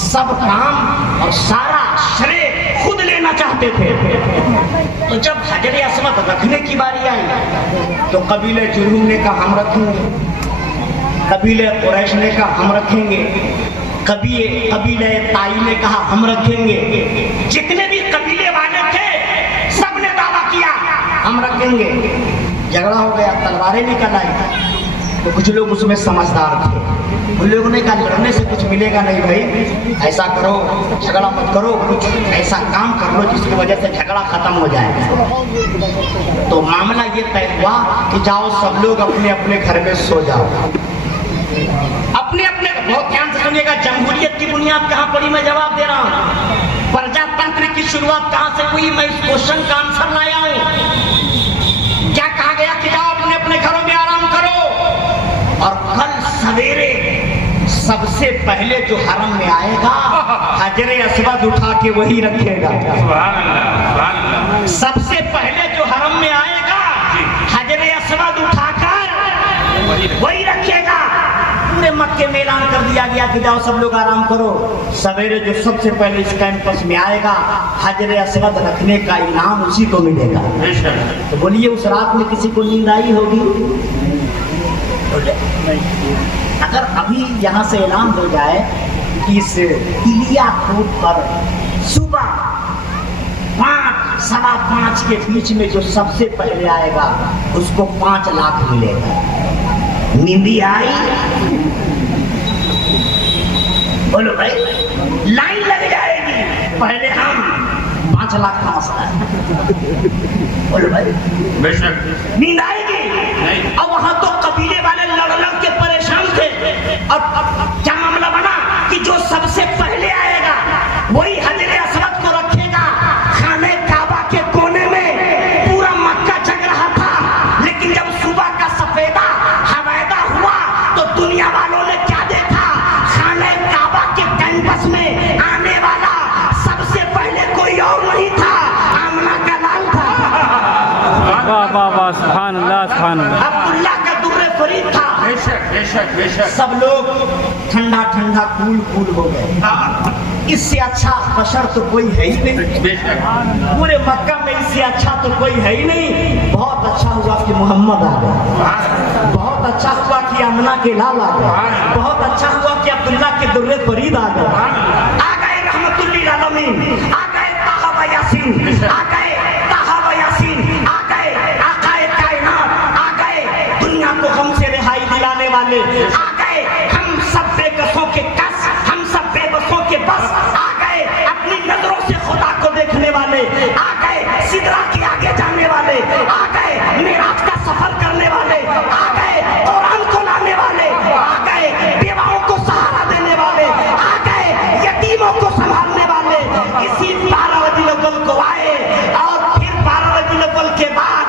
सब काम और सारा श्रेय खुद लेना चाहते थे। तो जब हजर अस्वद रखने की बारी आई तो कबीले जुर्हुम ने कहा हम रखेंगे, कबीले कुरैश ने कहा हम रखेंगे, कबीले ताई ने कहा हम रखेंगे। जितने भी कबीले वाले थे सब ने दावा किया हम रखेंगे। झगड़ा हो गया, तलवारें निकल आई। तो कुछ लोग उसमें समझदार थे, उन लोगों ने कहा लड़ने से कुछ मिलेगा नहीं भाई, ऐसा करो, झगड़ा मत करो, कुछ ऐसा काम कर लो जिसकी वजह से झगड़ा खत्म हो जाए। तो मामला ये तय हुआ कि जाओ सब लोग अपने अपने घर में सो जाओ, अपने अपने। बहुत ध्यान से सुनिएगा, जमहूरियत की बुनियाद कहाँ पड़ी मैं जवाब दे रहा हूँ। प्रजातंत्र की शुरुआत कहाँ से हुई, मैं इस क्वेश्चन का आंसर लाया हूँ। क्या कहा गया कि जाओ अपने अपने घरों में आराम करो और कल सवेरे सबसे पहले जो हरम में आएगा हजरे अस्वद उठा के वही रखेगा। सुभान अल्लाह। सबसे पहले जो हरम में आएगा हजरे अस्वद उठाकर वही रखेगा। पूरे मक्के में ऐलान कर दिया गया कि जाओ सब लोग आराम करो। सवेरे जो सबसे पहले इस कैंपस में आएगा हजरे अस्वद रखने का इनाम उसी को मिलेगा। तो बोलिए उस रात में किसी को नींद आई होगी? अगर अभी यहाँ से ऐलान हो जाए कि इस इलिया कोट पर सुबह 5, 5:15 के बीच में जो सबसे पहले आएगा उसको 5 लाख मिलेगा। नींदी आई? बोलो भाई, लाइन लग जाएगी। पहले हम 5 लाख का मसला है। बोलो भाई, नींद आएगी? अब वहां तो कबीले वाले लड़ के परेशान थे। अब क्या मामला बना कि जो सबसे पहले आएगा वही हजरे अस्वद को रखेगा। खाने काबा के कोने में पूरा मक्का जग रहा था, लेकिन जब सुबह का सफेदा हवादा हुआ तो दुनिया वालों ने क्या देखा? खाने काबा के कैंपस में आने वाला सबसे पहले कोई और नहीं था, आमना का लाल था। वाह वाह वाह, सुभान अल्लाह सुभान अल्लाह। अब्दुल्ला का दुर्रे फरीद था। बेशक। सब लोग ठंडा ठंडा कूल हो गए। इससे अच्छा बशर तो कोई है ही नहीं। पूरे मक्का में इससे अच्छा तो कोई है ही नहीं। बहुत अच्छा हुआ कि मोहम्मद आ गए। बहुत अच्छा हुआ कि आमना के लाल आ गए। बहुत अच्छा हुआ कि अब्दुल्ला के दुर्रे फरीद आ गए। आ गए रहमतुल लिल आलमीन, आ गए ताहा व यासीन, आ गए ताहा व यासीन, आ गए आकाए कायनात, आ गए दुनिया को हमसे रिहाई दिलाने वाले, आ गए हम सब बेकसों के कस, हम सब बेबसों के बस, आ गए अपनी नजरों से खुदा को देखने वाले, आ गए सिदरा के आगे जाने वाले, आ गए मेराज का सफर करने वाले, आ गए कुरान को लाने वाले, आ गए बेवाओं को सहारा देने वाले, आ गए यतीमों को संभालने वाले। इसी 12 रबीउल अव्वल को आए और फिर 12 रबीउल अव्वल के बाद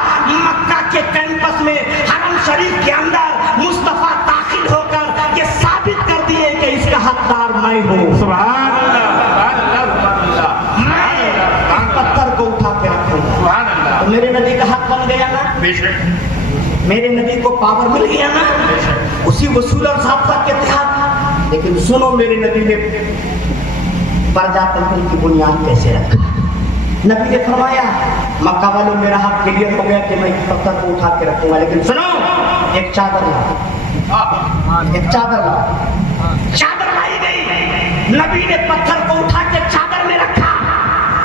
मक्का के कैंपस में हरम शरीफ के अंदर मुस्तफा दाखिल होकर ये साबित कर दिए कि इसका हकदार मैं हूँ। सुभान अल्लाह। मैं पत्थर को उठा के रखूंगा। तो मेरे नबी का हक बन गया ना, मेरे नबी को पावर मिल गया ना, उसी वसूल और साबता के तहत। लेकिन सुनो, मेरे नबी ने प्रजातंत्र की बुनियाद कैसे रखा। नबी ने फरमाया मक्का वालों मेरा हक क्लियर हो गया कि मैं पत्थर को उठा के रखूंगा, लेकिन सुनो एक चादर ला, एक चादर ला। चादर लाई गई। नबी ने पत्थर को उठा के चादर में रखा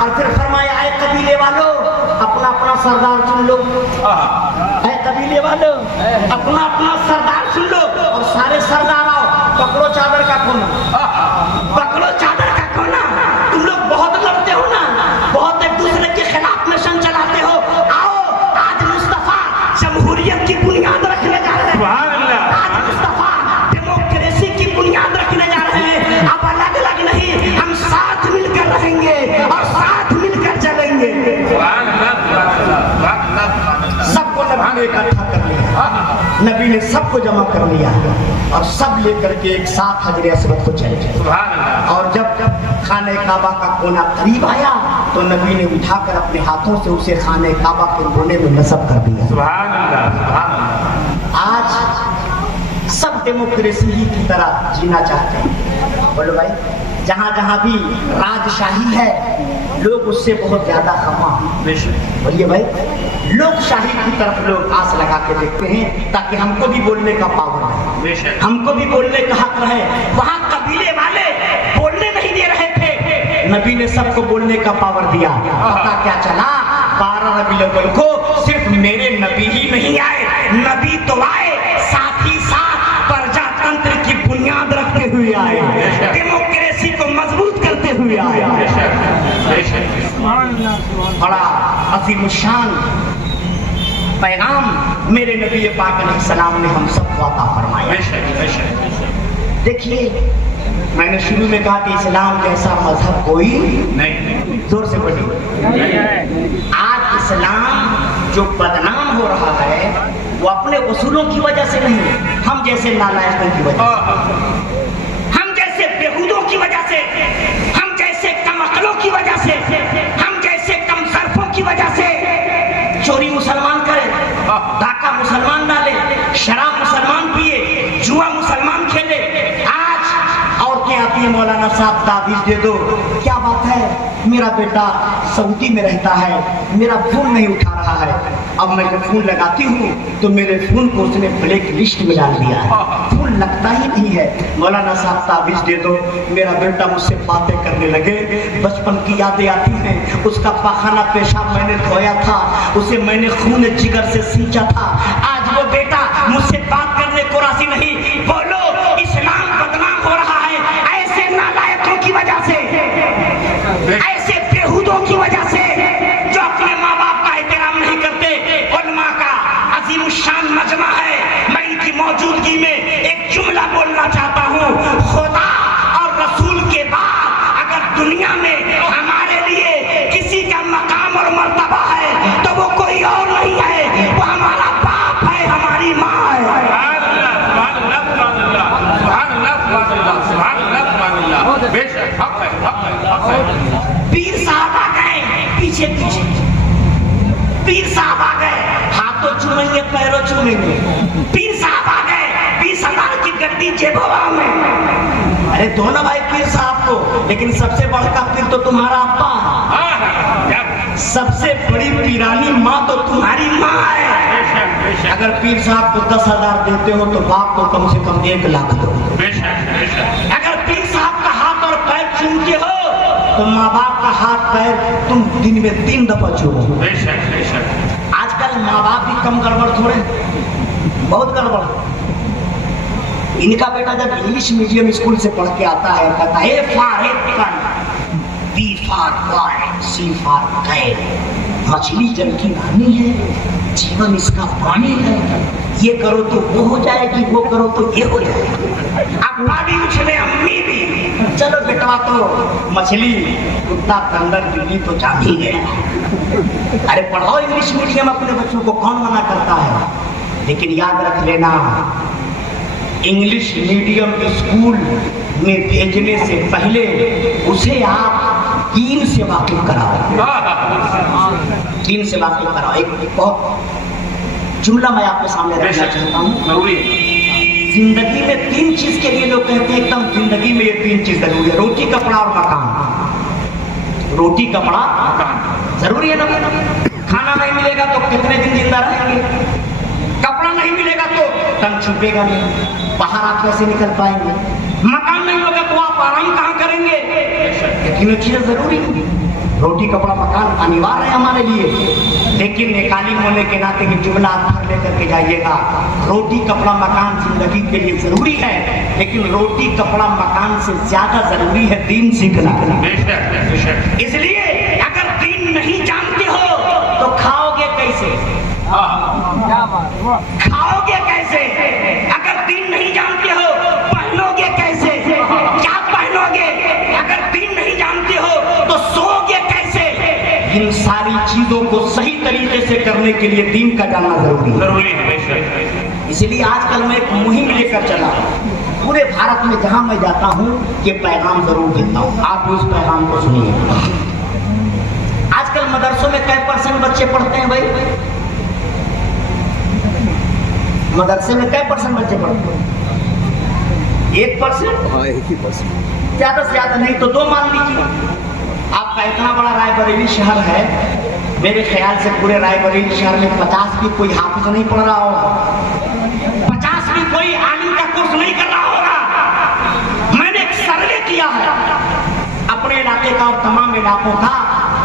और फिर फरमाया ऐ कबीले वालों अपना अपना सरदार चुन लो। ऐ कबीले वालों अपना अपना सरदार चुन लो और सारे सरदार आओ, पकड़ो चादर का कोना, पकड़ो चादर का कोना। तुम लोग बहुत लड़ते हो ना, बहुत एक दूसरे के खिलाफ मिशन चलाते हो। आओ आज मुस्तफा जमहूरियत की बुनियाद रखने जा रहे हैं। आज मुस्तफा डेमोक्रेसी की बुनियाद रखने जा रहे हैं। अब अलग अलग नहीं, हम साथ मिलकर रहेंगे और साथ मिलकर चलेंगे। सबको नबी ने इकट्ठा कर लिया, नबी ने सबको जमा कर लिया और सब लेकर के एक साथ हजरे अस्वद को चले गए। और जब खाने काबा का कोना करीब आया तो नबी ने उठाकर अपने हाथों से उसे खाने काबा के कोने में नस्ब कर दिया। आज सब डेमोक्रेसी ही की तरह जीना चाहते हैं। बोलो भाई, जहाँ जहाँ भी राजशाही है लोग उससे बहुत ज्यादा खफा। बोलिए भाई, लोकशाही की तरफ लोग आस लगा के देखते हैं ताकि हमको भी बोलने का पावर रहे, हमको भी बोलने का हक रहे। वहाँ कबीले वाले बोलने नहीं दे रहे थे, नबी ने सबको बोलने का पावर दिया। पता क्या चला? 12 रबीउल अव्वल को सिर्फ मेरे नबी ही नहीं आए, नबी तो आए, साथ ही साथ प्रजातंत्र की बुनियाद रखते हुए आए, डेमोक्रेसी को मजबूत करते हुए आए। बड़ा अजीम शान पैगाम मेरे नबी पाक अलैहिस्सलाम ने हम सबको अता फरमाया। देखिए, मैंने शुरू में कहा कि इस्लाम जैसा मजहब कोई नहीं। जोर से बोलिए। आज इस्लाम जो बदनाम हो रहा है वो अपने उसूलों की वजह से नहीं, हम जैसे नालायकों की वजह से। के मौलाना साहब ताबीज दे दो। क्या बात है, मेरा बेटा सऊदी में रहता है, मेरा फोन नहीं उठा रहा है। अब मैं जब फोन लगाती हूँ तो मेरे फोन को उसने ब्लैक लिस्ट में डाल दिया है, फोन लगता ही नहीं है। मौलाना साहब ताबीज दे दो। मेरा बेटा मुझसे बातें करने लगे, बचपन की यादें आती हैं। उसका पाखाना पेशाब मैंने धोया था, उसे मैंने खून जिगर से सींचा था। आज वो बेटा मुझसे बात करने को राजी नहीं। बोलो, इस्लाम बदनाम हो रहा है ऐसे नालायकों की वजह से, ऐसे बेहुदों की वजह से जो अपने माँ बाप का एहतराम नहीं करते। उलमा का अजीम शान मजमा है। मैं इनकी मौजूदगी में एक जुमला बोलना चाहता हूँ। खुदा और रसूल के बाद अगर दुनिया में हमारे लिए किसी का मकाम और मर्तबा है तो वो कोई और नहीं है, वो हमारा बाप है, हमारी माँ है। बेशक हक है, हक है, हक है। पीर साहब आ गए पीछे पीछे, पीर साहब आ गए, हाथों चूमेंगे पैरों चूमेंगे। पीर साहब आ गए, 20,000 की गड्डी जेबों में। अरे दोनों भाई पीर साहब को, लेकिन सबसे बड़का पीर तो तुम्हारा अब्बा है। सबसे बड़ी पीरानी माँ तो तुम्हारी माँ है। अगर पीर साहब को 10,000 देते हो तो बाप को कम से कम 1 लाख दो। अगर पीर साहब का हाथ और पैर चूमते हो तो माँ बाप का हाथ पैर तुम दिन में 3 दफा चूमो। आजकल माँ बाप भी कम गड़बड़ थोड़े, बहुत गड़बड़। इनका बेटा जब इंग्लिश मीडियम स्कूल से पढ़ के आता है, कहता है A for apple, B for boy, C for cat। मछली जल की रानी है, जीवन इसका पानी है। ये करो तो वो हो जाएगी, वो करो तो ये हो जाएगी। अब्बा भी उछले, अम्मी भी। चलो बेटवा तो मछली, कुत्ता, बंदर, बिल्ली तो जान ही गया। अरे पढ़ाओ इंग्लिश मीडियम अपने बच्चों को, कौन मना करता है। लेकिन याद रख लेना, इंग्लिश मीडियम स्कूल में भेजने से पहले उसे आप दीन से वाकिफ कराओ, दीन से वाकिफ कराओ। एक बहुत जुमला मैं आपके सामने रखना चाहता हूँ। जिंदगी में 3 चीज के लिए लोग कहते हैं एकदम जिंदगी में ये 3 चीज जरूरी है, रोटी, कपड़ा और मकान। रोटी, कपड़ा, जरूरी है ना। खाना नहीं मिलेगा तो कितने दिन जिंदा रहेंगे, कपड़ा नहीं मिलेगा तो तन छुपेगा नहीं, बाहर आप कैसे निकल पाएंगे, मकान नहीं होगा तो आप आराम कहाँ करेंगे। तीनों चीजें जरूरी है, रोटी, कपड़ा, मकान अनिवार्य है हमारे लिए। लेकिन एक आलिम होने के नाते की जुमला आप घर लेकर के जाइएगा, रोटी, कपड़ा, मकान जिंदगी के लिए जरूरी है, लेकिन रोटी, कपड़ा, मकान से ज्यादा जरूरी है दीन सीखना। इसलिए अगर दीन नहीं जानते हो तो खाओगे कैसे, खाओगे कैसे। अगर दीन नहीं जानते हो पहनोगे कैसे, क्या पहनोगे। अगर दीन नहीं जानते हो तो सोओगे कैसे। इन सारी चीजों को सही तरीके से करने के लिए दीन का जानना जरूरी है। इसलिए आजकल मैं एक मुहिम लेकर चला, पूरे भारत में जहां मैं जाता हूं ये पैगाम जरूर देता हूं, आप उस पैगाम को सुनिए। आजकल मदरसों में कै % बच्चे पढ़ते हैं भाई, मदरसे में कै % बच्चे पढ़ते हैं, 1%? हाँ, 1% ज्यादा से ज्यादा नहीं तो 2 मान लीजिए। आपका इतना बड़ा रायबरेली शहर है, मेरे ख्याल से पूरे रायबरेली शहर में 50 भी कोई हाफिज नहीं पढ़ रहा होगा, 50 भी कोई आलिम का कोर्स नहीं कर रहा होगा। मैंने एक सर्वे किया है अपने इलाके का और तमाम इलाकों का,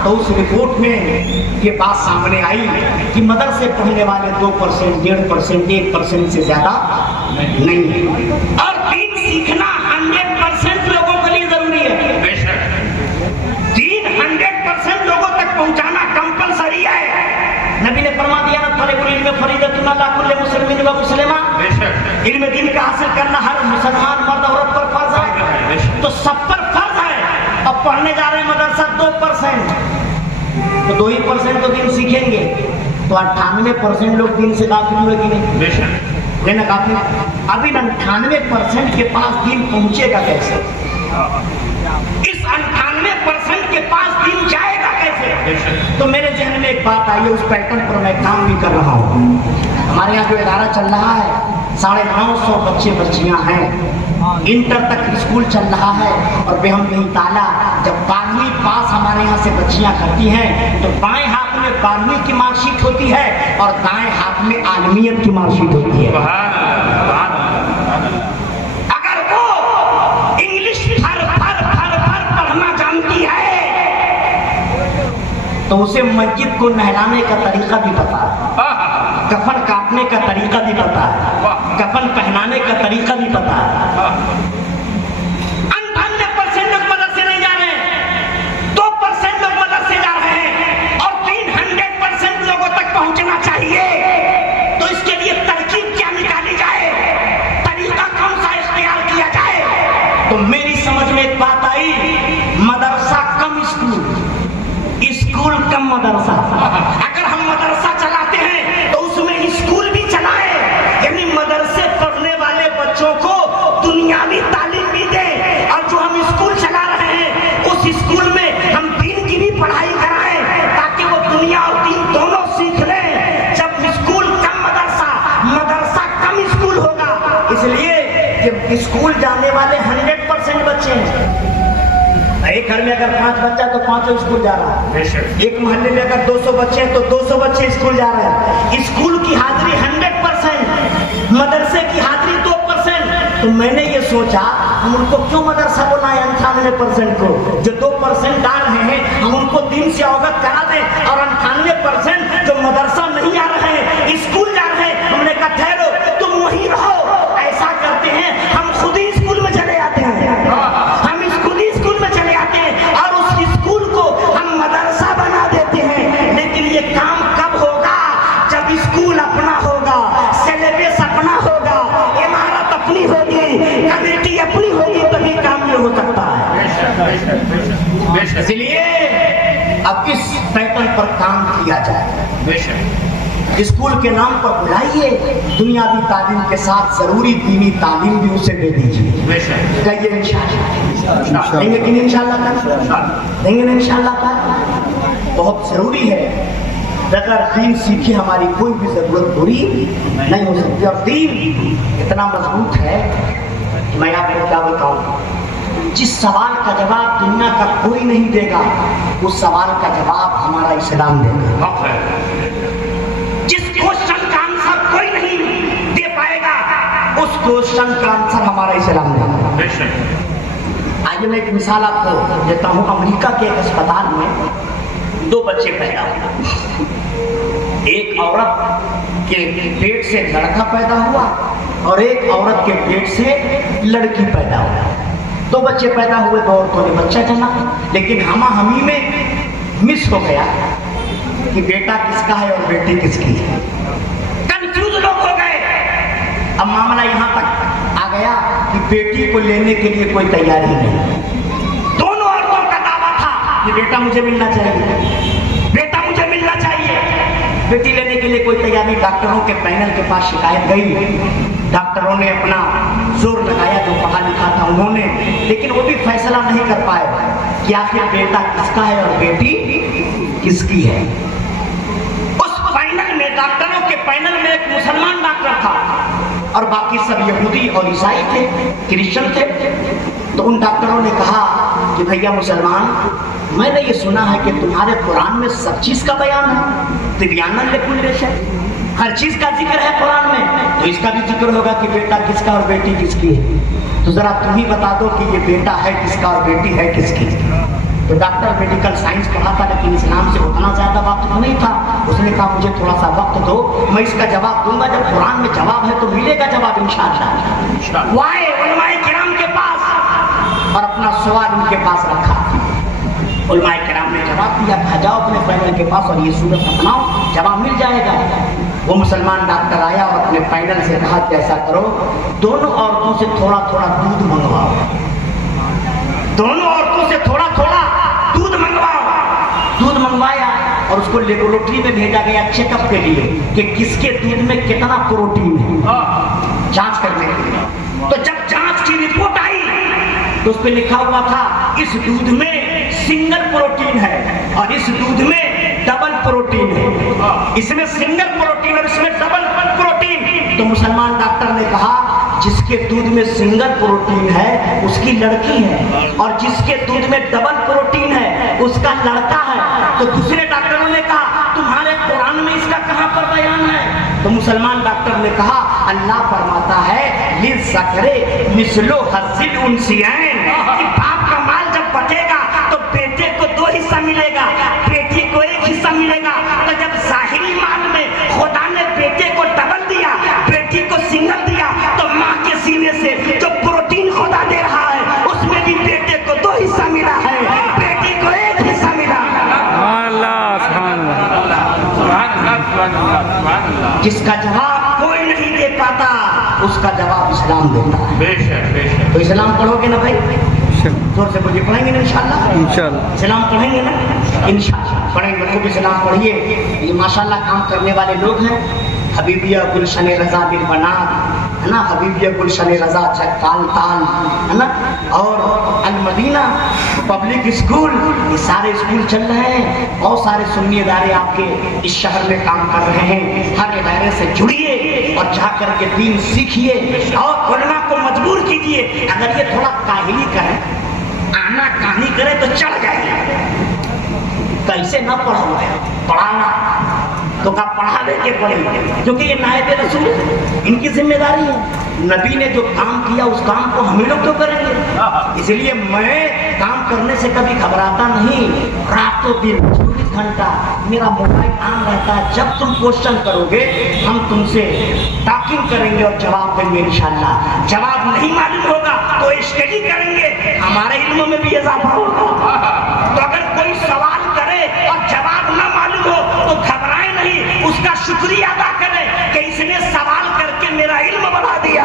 तो उस रिपोर्ट में ये बात सामने आई कि मदरसे पढ़ने वाले 2%, 1.5%, 1% से ज्यादा नहीं है। और दीन सीखना 100% लोगों के लिए जरूरी है। दीन 100% लोगों तक पहुंचाना कंपलसरी है। नबी ने फरमा दिया ना, तलबुल इल्म फरीदतुन अला कुल्li मुस्लिमिन व मुस्लिमा, इल्म दीन का हासिल करना हर मुसलमान मर्द औरत पर फर्ज है। तो सब पर फर्ज है। अब पढ़ने जा रहे हैं मदरसा 2%, तो 2% तो दीन सीखेंगे, तो 98% लोग दीन से काफिल हुए कि नहीं, ना काफिल। अभी 98% के पास दीन पहुंचेगा कैसे, इस 98% के पास दीन जाएगा कैसे। तो मेरे जहन में एक बात आई है, उस पैटर्न पर मैं काम भी कर रहा हूँ। हमारे यहाँ जो इदारा चल रहा है 950 बच्चे बच्चियां हैं। इंटर तक स्कूल चल रहा है और बेहम नहीं ताला जब 12वीं पास हमारे यहाँ से बच्चियां करती हैं तो बाएं हाथ में 12वीं की मार्कशीट होती है और दाएं हाथ में आलमियत की मार्कशीट होती है। अगर वो इंग्लिश फर पढ़ना जानती है तो उसे मस्जिद को नहलाने का तरीका भी पता है, कफन काटने का तरीका भी पता है, कफन पहनाने का तरीका भी पता है। 98% लोग मदरसे नहीं जा रहे हैं, 2% लोग मदरसे जा रहे हैं और 300% लोगों तक पहुंचना चाहिए। तो इसके लिए तरकीब क्या निकाली जाए, तरीका कौन सा इख्तियार किया जाए? तो मेरी समझ में एक बात आई, मदरसा कम स्कूल, स्कूल कम मदरसा। अगर हम मदरसा चलाते हैं तो उसमें स्कूल भी चलाएं, यानी मदरसे पढ़ने वाले बच्चों को दुनियावी तालीम भी दें और जो हम स्कूल चला रहे हैं उस स्कूल में हम दीन की भी पढ़ाई कराएं ताकि वो दुनिया और दीन दोनों सीख लें। जब स्कूल कम मदरसा कम स्कूल होगा, इसलिए कि स्कूल जाने वाले 100% बच्चे हैं। एक घर में अगर 5 बच्चा तो 5 स्कूल जा रहा है, एक मोहल्ले में अगर 200 बच्चे हैं तो 200 बच्चे स्कूल जा रहे हैं। स्कूल की हाजिरी 100%, मदरसे की हाजिरी 2%। तो मैंने ये सोचा हम उनको क्यों मदरसा बनाए 98% को, जो 2% डाल रहे हैं हम उनको दीन से अवगत करा दें और 98% जो मदरसा नहीं आ रहे हैं स्कूल जा रहे हैं, हमने कहा ठहरो तुम वहीं रहो। ऐसा करते हैं हम खुद ही स्कूल में चले आते हैं, हम स्कूल में चले आते हैं और उस स्कूल को हम मदरसा बना देते हैं। लेकिन ये काम कब होगा? जब स्कूल अपना होगा, सिलेबस अपना होगा, इमारत अपनी होगी, कमेटी अपनी होगी, तभी काम ये हो सकता है। इसलिए अब इस पैटर्न पर काम किया जाए। स्कूल के नाम पर बुलाइए, दुनियावी तालीम के साथ जरूरी दीनी तालीम भी उसे दे दीजिए। कहिए इंशाअल्लाह देंगे कि नहीं? इंशाअल्लाह देंगे ना? इंशाअल्लाह बहुत जरूरी है। बगैर दीन सीखे हमारी कोई भी जरूरत पूरी नहीं हो सकती। और दीन इतना मजबूत है मैं आपको क्या बताऊं, जिस सवाल का जवाब दुनिया का कोई नहीं देगा उस सवाल का जवाब हमारा इस्लाम देगा। जिस क्वेश्चन का आंसर कोई नहीं दे पाएगा उस क्वेश्चन का आंसर हमारा इस्लाम देगा। आज मैं एक मिसाल आपको देता हूँ। अमेरिका के एक अस्पताल में 2 बच्चे पैदा हुए। एक औरत के पेट से लड़का पैदा हुआ और एक औरत के पेट से लड़की पैदा हुआ। 2 बच्चे पैदा हुए, 2 औरतों ने बच्चा जन्मा, लेकिन हमी में मिस हो गया कि बेटा किसका है और बेटी किसकी है। कंफ्यूज लोग हो गए। अब मामला यहाँ तक आ गया कि बेटी को लेने के लिए कोई तैयारी नहीं। दोनों औरतों का दावा था कि बेटा मुझे मिलना चाहिए, बेटा मुझे मिलना चाहिए। बेटी लेने के लिए कोई तैयारी। डॉक्टरों के पैनल के पास शिकायत गई, डॉक्टरों ने अपना जोर लगाया, जो पढ़ा लिखा था उन्होंने, लेकिन वो भी फैसला नहीं कर पाए कि आखिर बेटा किसका है और बेटी किसकी है। उस पैनल में, डॉक्टरों के पैनल में एक मुसलमान डॉक्टर था और बाकी सब यहूदी और ईसाई थे, क्रिश्चियन थे। तो उन डॉक्टरों ने कहा कि भैया मुसलमान, मैंने ये सुना है कि तुम्हारे कुरान में सब चीज का बयान है, तिब्यानन लिकुल्ली शै, हर चीज का जिक्र है कुरान में, तो इसका भी जिक्र होगा कि बेटा किसका और बेटी किसकी है। तो जरा तुम ही बता दो कि ये बेटा है किसका और बेटी है किसकी। तो डॉक्टर मेडिकल साइंस पढ़ा था लेकिन इस्लाम से उतना ज्यादा वक्त नहीं था। उसने कहा मुझे थोड़ा सा वक्त दो, मैं इसका जवाब दूंगा। जब कुरान में जवाब है तो मिलेगा जवाब इंशाअल्लाह। वो आए उलमाए किराम के पास और अपना सवाल उनके पास रखा। उलमाए किराम ने जवाब दिया, कहा जाओ अपने पैनल के पास और ये सूरत अपनाओ, जवाब मिल जाएगा। वो मुसलमान डॉक्टर आया और अपने पैनल से कहा कि ऐसा करो, दोनों औरतों से थोड़ा थोड़ा दूध मंगवाओ, दोनों औरतों से थोड़ा थोड़ा दूध मंगवाओ। दूध मंगवाया और उसको लेबोरेटरी में भेजा गया चेकअप के लिए कि किसके दूध में कितना प्रोटीन है, जांच करने के लिए। तो जब जांच की रिपोर्ट आई तो उस पर लिखा हुआ था इस दूध में सिंगल प्रोटीन है और इस दूध में डबल प्रोटीन है, इसमें सिंगल प्रोटीन और इसमें डबल प्रोटीन। तो मुसलमान डॉक्टर ने जिसके दूध में सिंगल प्रोटीन है उसकी लड़की है, और जिसके दूध में डबल प्रोटीन है उसका लड़का है। तो दूसरे डॉक्टरों ने कहा तुम्हारे कुरान में इसका कहां पर बयान है? तो मुसलमान डॉक्टर ने कहा अल्लाह फरमाता है लिज़्ज़करे मिस्लु हज़्ज़िल उन्सियैन, कि बाप का माल जब बटेगा तो बेटे को 2 हिस्सा मिलेगा, बेटी को 1 हिस्सा मिलेगा। तो जब ज़ाहिरी माल में खुदा ने बेटे को डबल दिया, बेटी को सिंगल दिया, तो माँ के सीने से जो प्रोटीन खुदा दे रहा है उसमें भी बेटे को 2 हिस्सा मिला है, बेटी को 1 हिस्सा मिला। जिसका जवाब कोई नहीं दे पाता उसका जवाब इस्लाम देता है। बेशक बेशक। तो इस्लाम पढ़ोगे ना भाई? जोर से बोलिए, पढ़ेंगे ना इंशाल्लाह? इंशाल्लाह इस्लाम पढ़ेंगे ना? इंशाल्लाह पढ़ेंगे। खूब इस्लाम पढ़िए। ये माशाल्लाह काम करने वाले लोग हैं। हबीबिया गुलशन रजा बिल बनात है ना, हबीबिया गुलशन रजा चक्काल ताल है ना, और अल मदीना पब्लिक स्कूल, ये सारे स्कूल चल रहे हैं। बहुत सारे सुन्नी इदारे आपके इस शहर में काम कर रहे हैं। हर इदारे से जुड़िए और जा कर के दीन सीखिए और उलमा को मजबूर कीजिए। अगर ये थोड़ा काहिली करे, आना कहानी करे तो चढ़ जाएगी। कैसे न पढ़ो है, पढ़ाना तो का पढ़ावे के पड़ेगा, क्योंकि ये नायब रसूल इनकी जिम्मेदारी है। नबी ने जो काम किया उस काम को हम लोग तो करेंगे। इसलिए मैं काम करने से कभी घबराता नहीं। रातों दिन 24 घंटा मेरा मोबाइल ऑन रहता है। जब तुम क्वेश्चन करोगे हम तुमसे टॉकिंग करेंगे और जवाब देंगे इंशाल्लाह। जवाब नहीं मालूम होगा तो स्टडी करेंगे, हमारे इल्म में भी इजाफा होगा। तो अगर कोई सवाल करे और जवाब ना मालूम हो तो घबराए नहीं, उसका शुक्रिया अदा करें कि इसने सवाल करके मेरा इल्म बढ़ा दिया।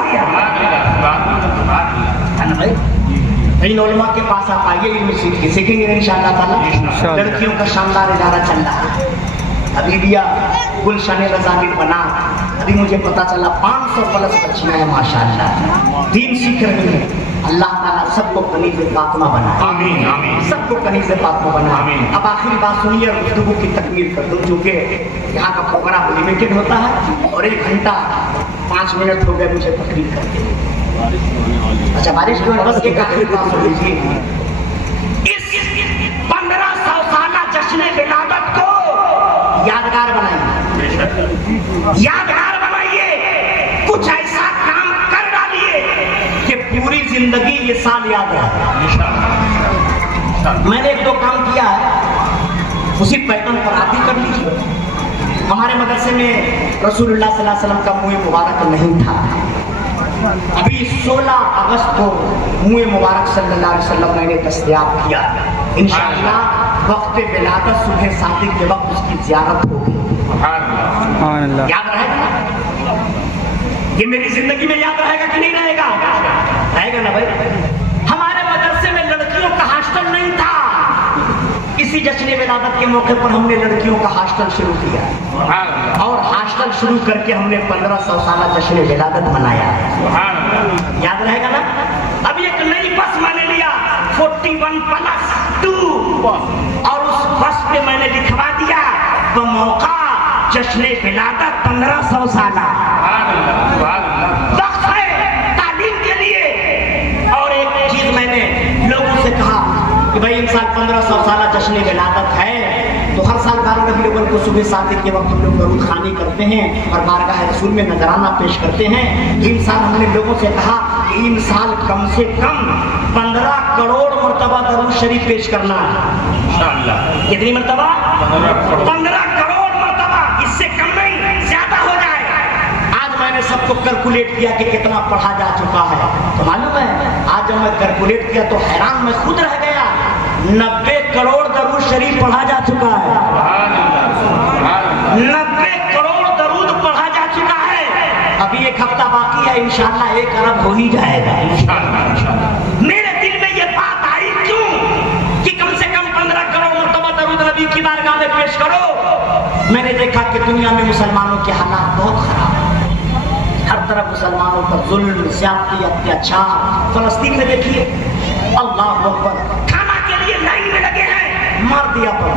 इन उलमा के पास आप आइए, इल्म सीखेंगे इंशाअल्लाह ताला। लड़कियों का शानदार इदारा चल रहा है, हबीबिया गुलशन रजा बिल बनात। अभी मुझे पता चला 500 प्लस बच्चियां हैं माशाअल्लाह, दीन सीख रही हैं। अल्लाह ताला सबको कनीज़ फातिमा बनाए, आमीन आमीन। सबको कनीज़ फातिमा बनाए। आमीन। अब आखिरी बात सुनिए और गुफ्तगू की तकमील कर दूं, क्योंकि यहाँ का प्रोग्राम लिमिटेड होता है और 1 घंटा 5 मिनट हो गए मुझे तकरीर करके। अच्छा बारिश की बस एक आखिरी बात सुन लीजिए। इस 1500 साला जश्न विलादत को यादगार बनाइए, यादगार बनाइए। कुछ ऐसा काम कर डालिए कि पूरी जिंदगी ये साल याद रहे। मैंने 1-2 काम किया है, उसी पैटर्न पर आप भी कर लीजिए। हमारे मदरसे में रसूलुल्लाह सल्लल्लाहु अलैहि वसल्लम का मुँह मुबारक नहीं था। अभी 16 अगस्त को मुँह मुबारक सल्लल्लाहु अलैहि वसल्लम मैंने दस्तयाब किया। इंशाअल्लाह वक्त विलादत सुबह सादिक के वक्त उसकी ज़ियारत होगी। याद रहेगा ना? ये मेरी जिंदगी में याद रहेगा कि नहीं रहेगा? रहेगा ना भाई। हमारे मदरसे में लड़कियों का हॉस्टल नहीं था। इसी जश्न विलादत के मौके पर हमने लड़कियों का हॉस्टल शुरू किया और हॉस्टल शुरू करके हमने 1500 साला जश्न विलादत मनाया। याद रहेगा ना? अब एक नई बस मैंने लिया 41+2 और उस बस पे मैंने लिखवा दिया बमौका जश्न विलादत 1500 साला। वक्त है तालीम के लिए। और एक चीज मैंने लोगों से कहा कि भाई इन साल 1500 साला जश्न विलादत है तो हर साल 12 रबीउल अव्वल को सुबह सादिक के वक्त हम लोग दरूद खानी करते हैं और बारगाह रसूल में नजराना पेश करते हैं। इन साल हमने लोगों से कहा कि इन साल कम से कम 15 करोड़ मरतबा दरूद शरीफ पेश करना है। कितनी मरतबा? 15 करोड़ मरतबा, इससे कम नहीं, ज्यादा हो जाए। आज मैंने सबको कैलकुलेट किया कि कितना पढ़ा जा चुका है। तो मालूम है आज जब मैं कैलकुलेट किया तो हैरान मैं खुद रह गया। 90 करोड़ दरूद शरीफ पढ़ा जा चुका है। 90 करोड़ दरूद पढ़ा जा चुका है। अभी 1 हफ्ता बाकी है, इंशाअल्लाह 1 अरब हो ही जाएगा। मेरे दिल में ये बात आई क्यों कि कम से कम 15 करोड़ मरतबा दरूद नबी की बारगाह में पेश करो। मैंने देखा कि दुनिया में मुसलमानों के हालात बहुत खराब है। हर तरफ मुसलमानों पर जुल्म, ज्यादती, अत्याचार। फलस्तीन में देखिए, अल्लाह अकबर, खाना के लिए लाइन में लगे हैं, मार दिया पर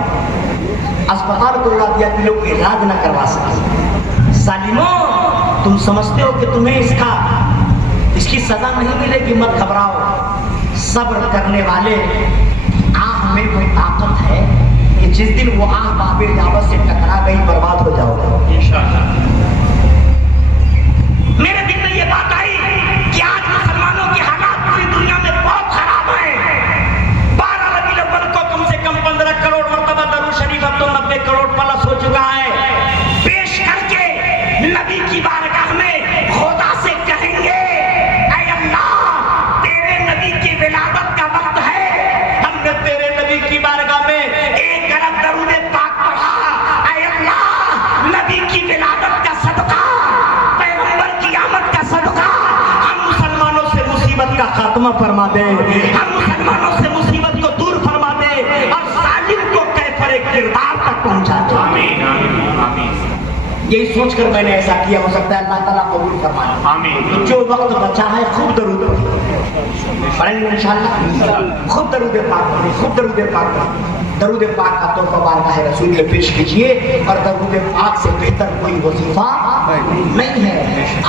अस्पताल को उड़ा दिया कि लोग इलाज न करवा सके। जालिमों, तुम समझते हो कि तुम्हें इसकी सजा नहीं मिलेगी, मत घबराओ। सब्र करने वाले आंख में कोई ताकत है कि जिस दिन वो आंख बाबे जावत से टकरा गई बर्बाद हो जाओगे इंशाअल्लाह। मेरे दिल में ये बात आई कि आज मुसलमानों की हालात पूरी दुनिया में बहुत खराब है। 12 रबीउल अव्वल को कम से कम 15 करोड़ मरतबा दरूद शरीफ, अब तो 90 करोड़ प्लस हो चुका है, पेश करके नबी की बारगाह में खुदा से कहेंगे, ऐ अल्लाह तेरे नबी की विलादत का वक्त है, हमने तेरे नबी की बारगाह में 1 अरब दरूद पाक पढ़ा, ऐ अल्लाह नबी की विलादत का सदका, पैगंबर की आमद का सदका हम मुसलमानों से मुसीबत का खात्मा फरमा दे, हम मुसलमानों से मुसीबत को दूर फरमा दे और जालिम को कैफरे किरदार तक पहुंचा दे। आमीन आमीन आमीन यही सोचकर मैंने ऐसा किया, हो सकता है अल्लाह ताला कबूल फरमाए। आमीन। तो जो वक्त बचा है खूब दरूद पढ़ेंगे इंशाअल्लाह, खूब दरूद पाक पढ़ें, खूब दरूद पाक पढ़ें। दरूद पाक का तोहफा बारगाह रसूल में पेश कीजिए और दरूद पाक से बेहतर कोई वजीफा नहीं है।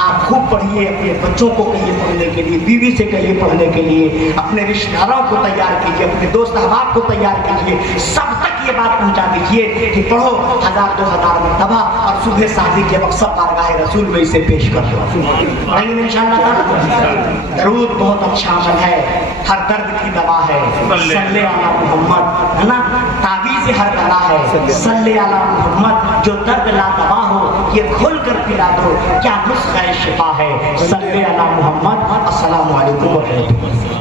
आप खूब पढ़िए, अपने बच्चों को कहिए पढ़ने के लिए, बीवी से कहिए पढ़ने के लिए, अपने रिश्तेदारों को तैयार कीजिए, अपने दोस्त अहबाब को तैयार कीजिए, सब तक ये बात पहुंचा दीजिए कि पढ़ो 1000-2000 मरतबा और सुबह शादी के वक्त सब बारगाह रसूल में इसे पेश कर दो। पढ़ेंगे इंशाअल्लाह। दरूद बहुत अच्छा अमल है, हर दर्द की दवा है। सल्ले अला मोहम्मद, है ना, ताबीज़ हर बला है। सल्ले अला मोहम्मद, जो दर्द ला दवा हो ये खोल कर पिला दो, क्या नुस्खा शिफा है। सल्ले अला मोहम्मद। अस्सलामु अलैकुम व रहमतुल्लाह।